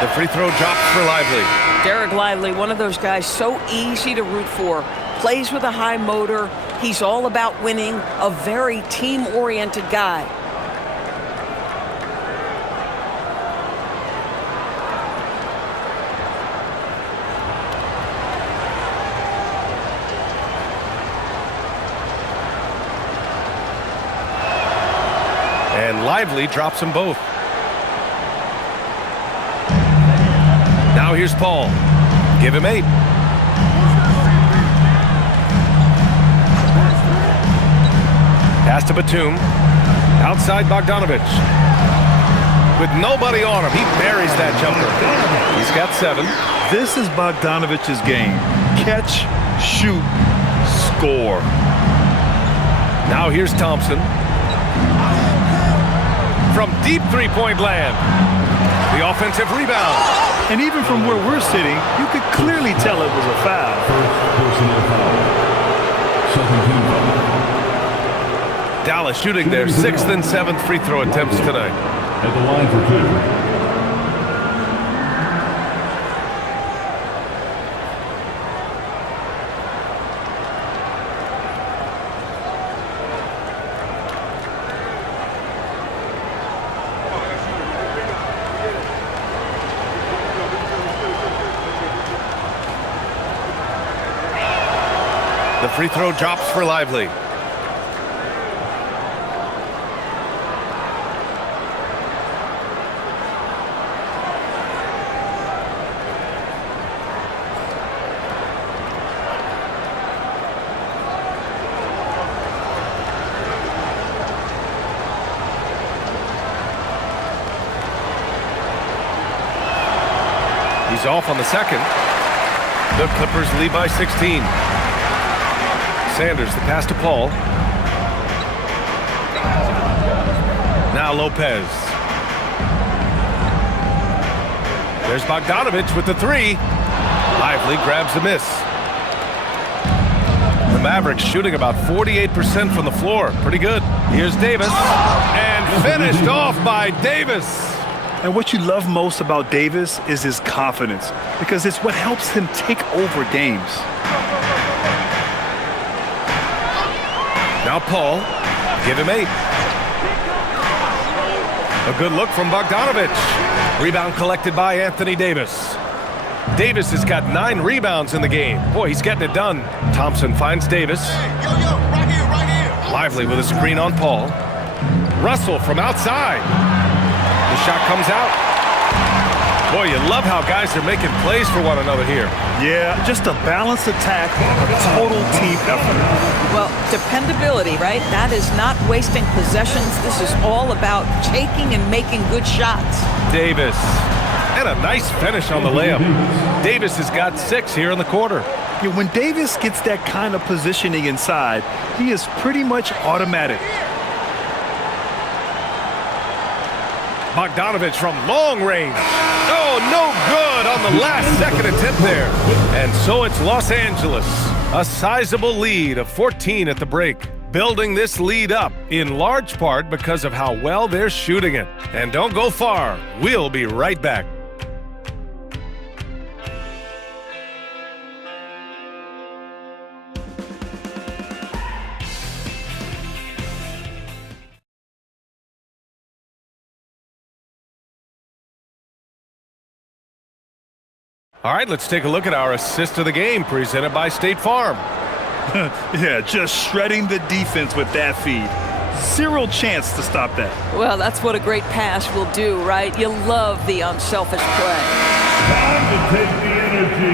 The free throw drops for Lively. Derek Lively, one of those guys so easy to root for. Plays with a high motor. He's all about winning. A very team-oriented guy. And Lively drops them both. Now here's Paul. Give him 8. Pass to Batum. Outside Bogdanovich. With nobody on him, he buries that jumper. He's got 7. This is Bogdanovich's game. Catch, shoot, score. Now here's Thompson. From deep three-point land. The offensive rebound. And even from where we're sitting, you could clearly tell it was a foul. Personal foul. 17 foul. Dallas shooting their 6th and 7th free throw attempts tonight. At the line for 2. The free throw drops for Lively. He's off on the second. The Clippers lead by 16. Sanders, the pass to Paul. Now Lopez. There's Bogdanovich with the 3. Lively grabs the miss. The Mavericks shooting about 48% from the floor. Pretty good. Here's Davis. And finished off by Davis. And what you love most about Davis is his confidence, because it's what helps him take over games. Now Paul, give him 8. A good look from Bogdanovich. Rebound collected by Anthony Davis. Davis has got 9 rebounds in the game. Boy, he's getting it done. Thompson finds Davis. Right here. Lively with a screen on Paul. Russell from outside. The shot comes out. Boy, you love how guys are making plays for one another here. Yeah, just a balanced attack, a total team effort. Well, dependability, right? That is not wasting possessions. This is all about taking and making good shots. Davis. And a nice finish on the layup. Davis has got 6 here in the quarter. Yeah, when Davis gets that kind of positioning inside, he is pretty much automatic. Bogdanovich from long range. Oh, no good on the last second attempt there. And so it's Los Angeles. A sizable lead of 14 at the break. Building this lead up in large part because of how well they're shooting it. And don't go far. We'll be right back. All right, let's take a look at our assist of the game presented by State Farm. Yeah, just shredding the defense with that feed. Zero chance to stop that. Well, that's what a great pass will do, right? You love the unselfish play.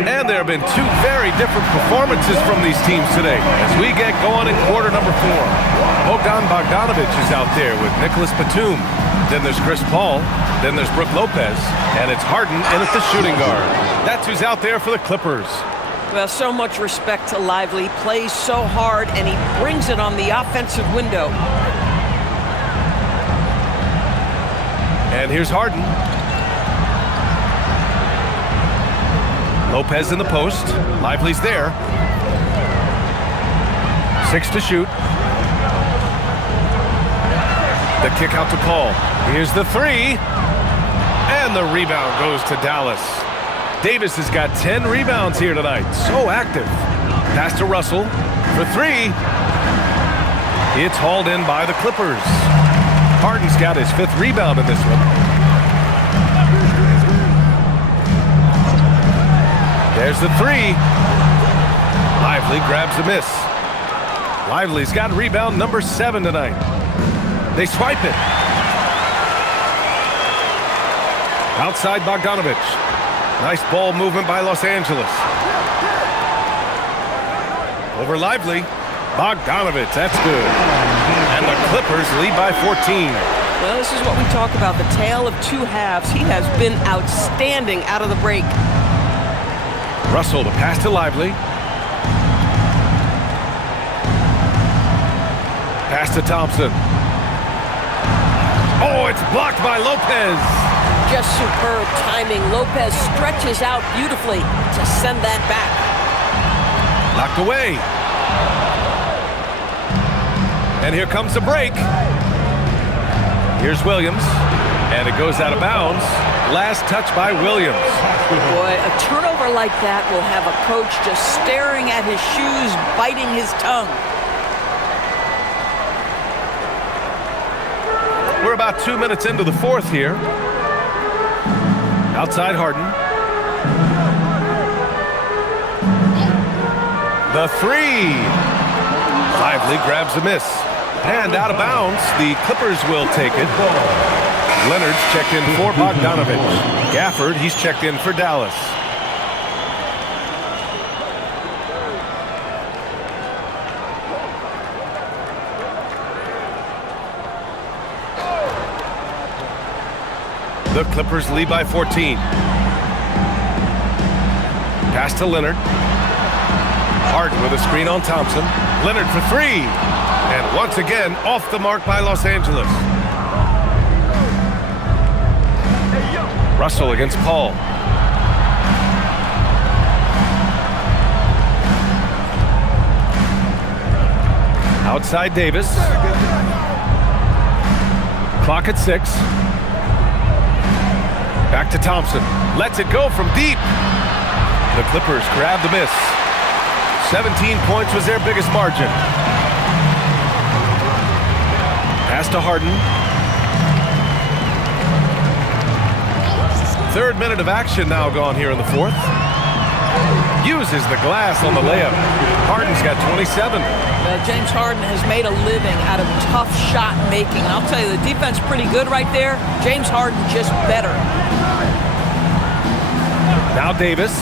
And there have been 2 very different performances from these teams today as we get going in quarter number 4. Bogdanovich is out there with Nicholas Batum. Then there's Chris Paul. Then there's Brook Lopez. And it's Harden in at the shooting guard. That's who's out there for the Clippers. Well, so much respect to Lively. Plays so hard, and he brings it on the offensive window. And here's Harden. Lopez in the post. Lively's there. 6 to shoot. The kick out to Paul. Here's the 3. And the rebound goes to Dallas. Davis has got 10 rebounds here tonight. So active. Pass to Russell for 3. It's hauled in by the Clippers. Harden's got his 5th rebound in this one. There's the 3. Lively grabs a miss. Lively's got rebound number 7 tonight. They swipe it. Outside Bogdanovich. Nice ball movement by Los Angeles. Over Lively. Bogdanovich, that's good. And the Clippers lead by 14. Well, this is what we talk about, the tale of 2 halves. He has been outstanding out of the break. Russell, the pass to Lively. Pass to Thompson. Oh, it's blocked by Lopez. Just superb timing. Lopez stretches out beautifully to send that back. Knocked away. And here comes the break. Here's Williams. And it goes out of bounds. Last touch by Williams. Boy, a turnover like that will have a coach just staring at his shoes, biting his tongue. We're about 2 minutes into the 4th here. Outside Harden. The 3. Lively grabs a miss. And out of bounds, the Clippers will take it. Leonard's checked in for Bogdanovich. Gafford, he's checked in for Dallas. The Clippers lead by 14. Pass to Leonard. Harden with a screen on Thompson. Leonard for 3. And once again, off the mark by Los Angeles. Russell against Paul. Outside Davis. Clock at 6. Back to Thompson. Lets it go from deep. The Clippers grab the miss. 17 points was their biggest margin. Pass to Harden. Third minute of action now gone here in the fourth. Uses the glass on the layup. Harden's got 27. James Harden has made a living out of tough shot making. I'll tell you, the defense pretty good right there. James Harden just better. Now Davis.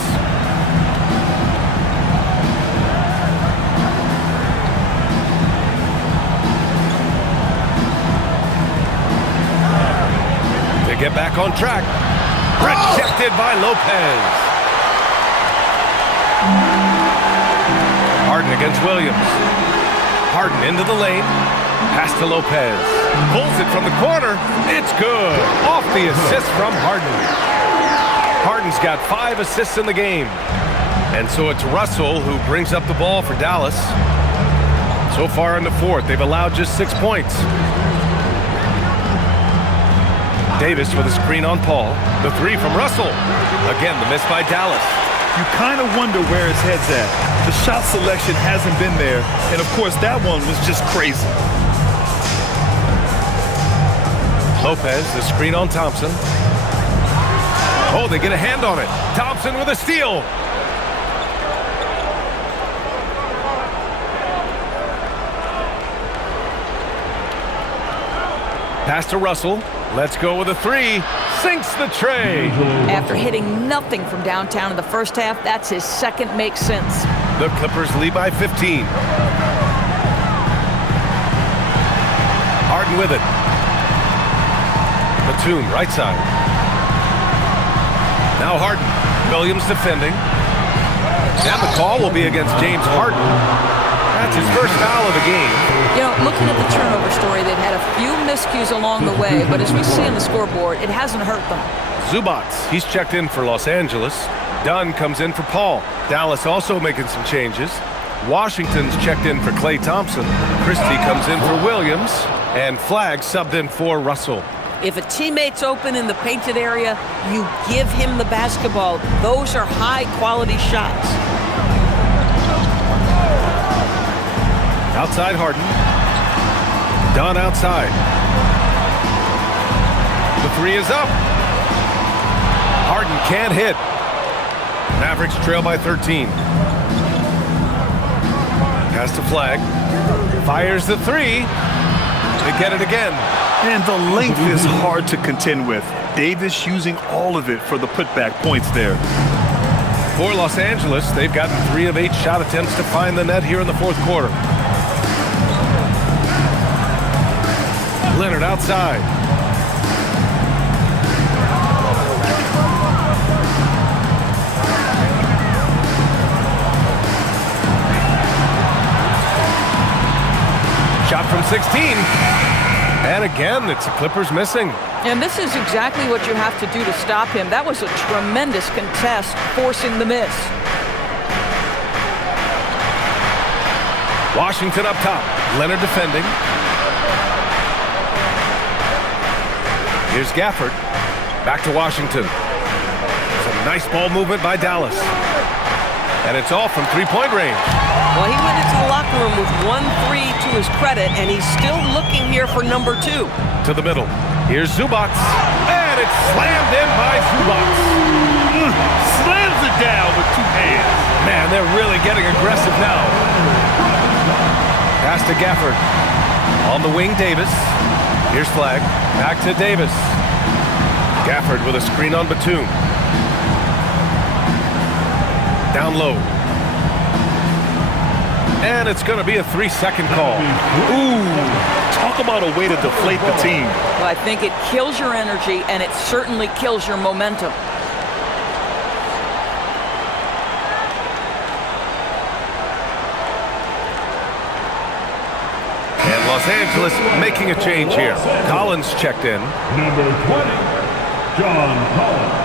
To get back on track. Rejected by Lopez. Harden against Williams. Harden into the lane. Pass to Lopez. Pulls it from the corner. It's good. Off the assist from Harden. Harden's got 5 assists in the game. And so it's Russell who brings up the ball for Dallas. So far in the fourth, they've allowed just 6 points. Davis with a screen on Paul. The 3 from Russell. Again, the miss by Dallas. You kind of wonder where his head's at. The shot selection hasn't been there. And, of course, that one was just crazy. Lopez, the screen on Thompson. Oh, they get a hand on it. Thompson with a steal. Pass to Russell. Let's go with a 3. Sinks the tray. After hitting nothing from downtown in the first half, that's his second make sense. The Clippers lead by 15. Harden with it. Batum, right side. Now Harden. Williams defending. And the call will be against James Harden. That's his first foul of the game. You know, looking at the turnover story, they've had a few miscues along the way, but as we see on the scoreboard, it hasn't hurt them. Zubac, he's checked in for Los Angeles. Dunn comes in for Paul. Dallas also making some changes. Washington's checked in for Klay Thompson. Christie comes in for Williams. And Flagg subbed in for Russell. If a teammate's open in the painted area, you give him the basketball. Those are high-quality shots. Outside Harden. Dunn outside. The 3 is up. Harden can't hit. Mavericks trail by 13. Pass to Flagg. Fires the 3. They get it again. And the length is hard to contend with. Davis using all of it for the putback points there. For Los Angeles, they've gotten 3 of 8 shot attempts to find the net here in the fourth quarter. Leonard outside. Shot from 16. And again, it's the Clippers missing. And this is exactly what you have to do to stop him. That was a tremendous contest, forcing the miss. Washington up top. Leonard defending. Here's Gafford. Back to Washington. Some nice ball movement by Dallas. And it's all from three-point range. Well, he went into the locker room with 1-3 to his credit, and he's still looking here for number 2. To the middle. Here's Zubac. And it's slammed in by Zubac. Slams it down with 2 hands. Man, they're really getting aggressive now. Pass to Gafford. On the wing, Davis. Here's Flagg. Back to Davis. Gafford with a screen on Batum. Down low. And it's going to be a 3-second call. Ooh, talk about a way to deflate the team. Well, I think it kills your energy, and it certainly kills your momentum. And Los Angeles making a change here. Collins checked in. Number 20, John Collins.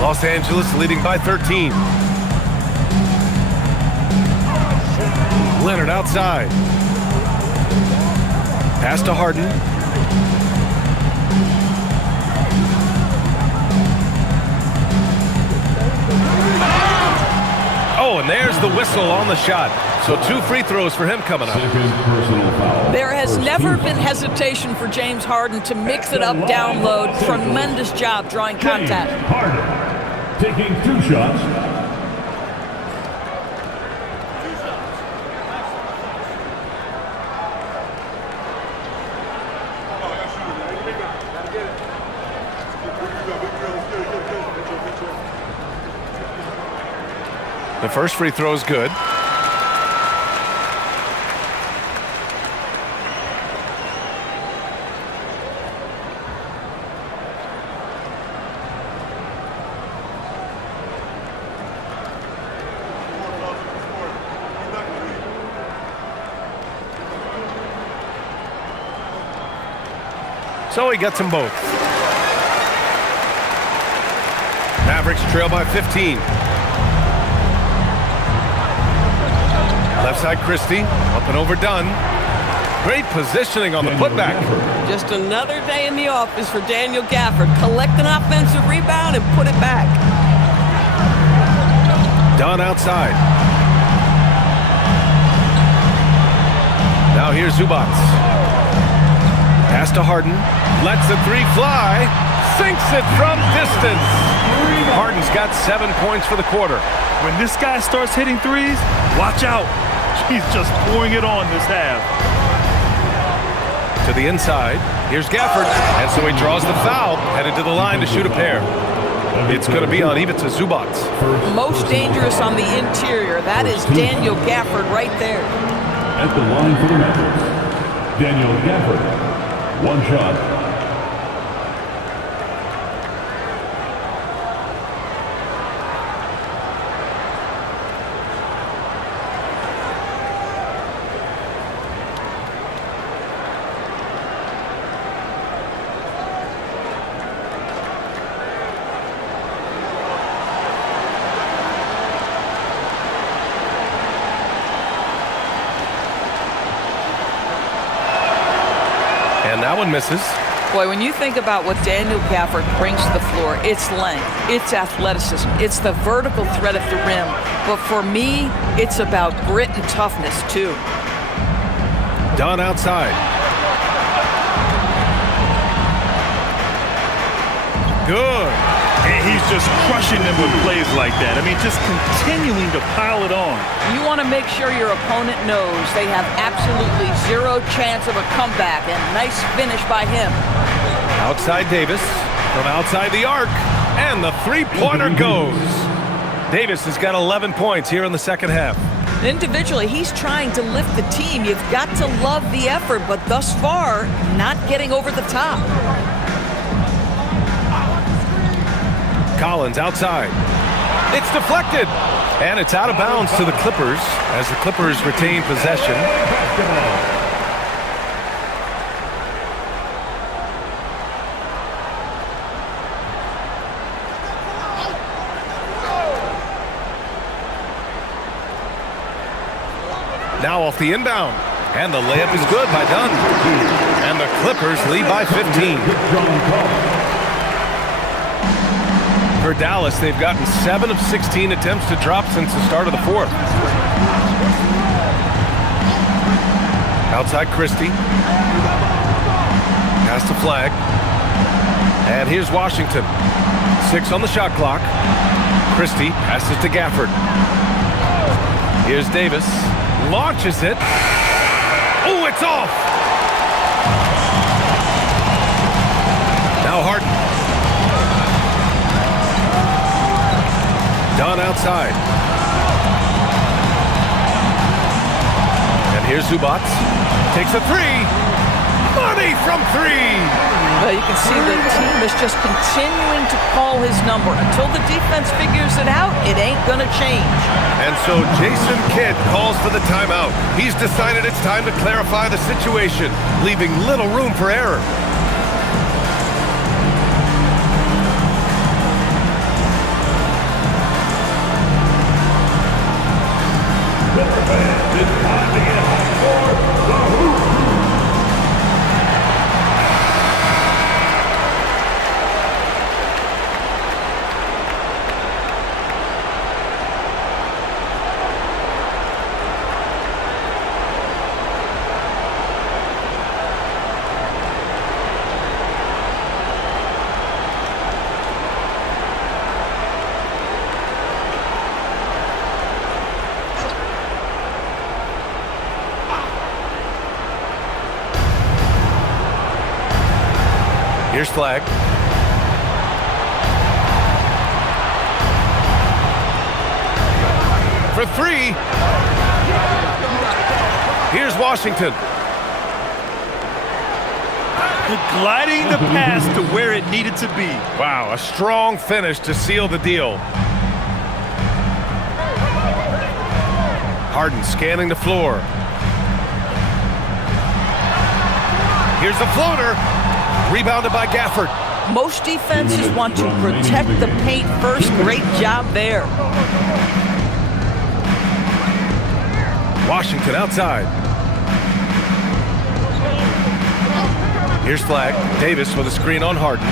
Los Angeles leading by 13. Leonard outside. Pass to Harden. Oh, and there's the whistle on the shot. So 2 free throws for him coming up. There has never been hesitation for James Harden to mix it up down low. Tremendous job drawing contact. Harden taking 2 shots. The first free throw is good. So he gets them both. Mavericks trail by 15. Left side Christie, up and over Dunn. Great positioning on the putback. Just another day in the office for Daniel Gafford. Collect an offensive rebound and put it back. Dunn outside. Now here's Zubats. Pass to Harden. Lets the 3 fly. Sinks it from distance. Harden's got 7 points for the quarter. When this guy starts hitting threes, watch out. He's just pouring it on this half. To the inside. Here's Gafford. And so he draws the foul. Headed to the line to shoot a pair. It's going to be on Ivica Zubats. Most dangerous on the interior. That is Daniel Gafford right there. At the line for the Mavericks, Daniel Gafford. 1 shot. And that one misses. Boy, when you think about what Daniel Gafford brings to the floor, it's length, it's athleticism, it's the vertical threat at the rim. But for me, it's about grit and toughness, too. Dunn outside. Good. And he's just crushing them with plays like that. I mean, just continuing to pile it on. You want to make sure your opponent knows they have absolutely 0 chance of a comeback, and nice finish by him. Outside Davis, from outside the arc, and the 3-pointer goes. Davis has got 11 points here in the second half. Individually, he's trying to lift the team. You've got to love the effort, but thus far, not getting over the top. Collins outside. It's deflected. And it's out of bounds to the Clippers as the Clippers retain possession. Now off the inbound. And the layup is good by Dunn. And the Clippers lead by 15. For Dallas, they've gotten 7 of 16 attempts to drop since the start of the fourth. Outside Christie. Pass to Flag. And here's Washington. 6 on the shot clock. Christie passes to Gafford. Here's Davis. Launches it. Oh, it's off! Now Harden. Dunn outside. And here's Zubats. Takes a 3. Money from 3. Well, you can see the team is just continuing to call his number. Until the defense figures it out, it ain't going to change. And so Jason Kidd calls for the timeout. He's decided it's time to clarify the situation, leaving little room for error. It's time to Here's Flag. For three. Here's Washington. Gliding the pass to where it needed to be. Wow, a strong finish to seal the deal. Harden scanning the floor. Here's the floater. Rebounded by Gafford. Most defenses want to protect the paint first. Great job there. Washington outside. Here's Flag. Davis with a screen on Harden.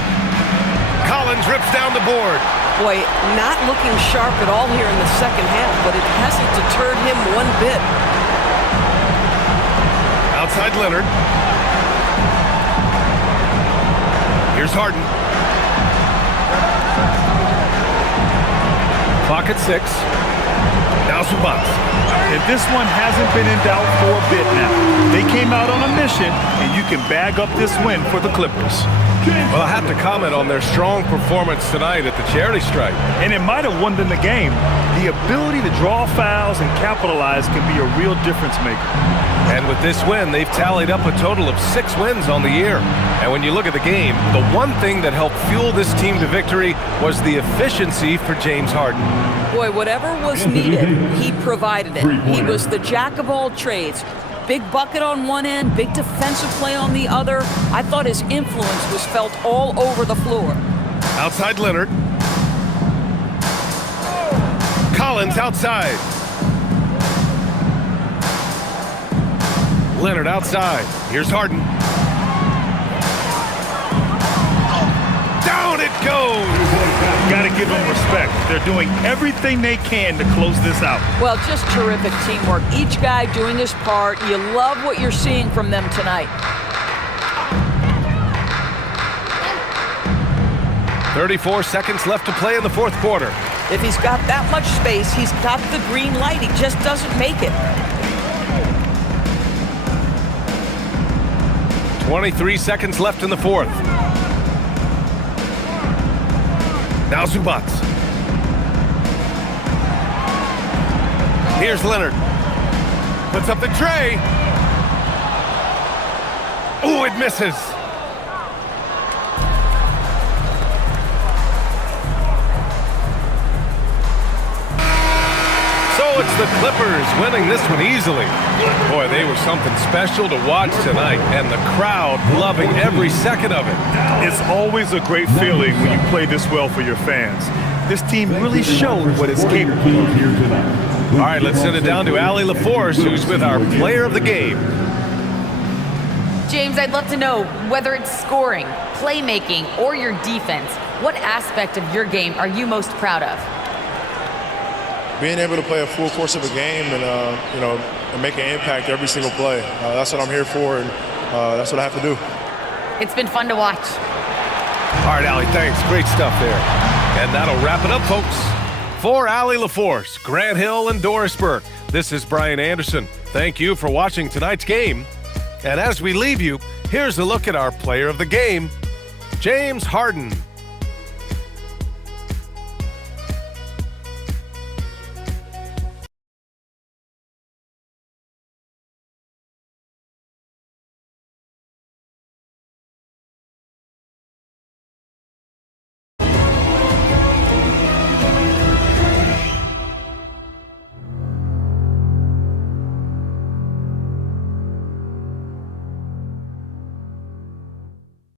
Collins rips down the board. Boy, not looking sharp at all here in the second half, but it hasn't deterred him one bit. Outside Leonard. Here's Harden. Clock at 6. Now Zubac. And this one hasn't been in doubt for a bit now. They came out on a mission, and you can bag up this win for the Clippers. Well, I have to comment on their strong performance tonight at the charity stripe. And it might have won them the game. The ability to draw fouls and capitalize can be a real difference maker. And with this win, they've tallied up a total of 6 wins on the year. And when you look at the game, the one thing that helped fuel this team to victory was the efficiency for James Harden. Boy, whatever was needed, he provided it. He was the jack of all trades. Big bucket on one end, big defensive play on the other. I thought his influence was felt all over the floor. Outside Leonard. Collins outside. Leonard outside. Here's Harden. Down it goes. Got to give them respect. They're doing everything they can to close this out. Well, just terrific teamwork. Each guy doing his part. You love what you're seeing from them tonight. 34 seconds left to play in the fourth quarter. If he's got that much space, he's got the green light. He just doesn't make it. 23 seconds left in the fourth. Now Zubac. Here's Leonard. Puts up the tray. Oh, it misses. So it's the Clippers winning this one easily. Boy, they were something special to watch tonight, and the crowd loving every second of it. It's always a great feeling when you play this well for your fans. This team really showed what it's capable of. All right, let's send it down to Allie LaForce, who's with our player of the game. James, I'd love to know whether it's scoring, playmaking, or your defense. What aspect of your game are you most proud of? Being able to play a full course of a game and make an impact every single play. That's what I'm here for, and that's what I have to do. It's been fun to watch. All right, Allie, thanks. Great stuff there. And that'll wrap it up, folks. For Allie LaForce, Grant Hill, and Doris Burke, this is Brian Anderson. Thank you for watching tonight's game. And as we leave you, here's a look at our player of the game, James Harden.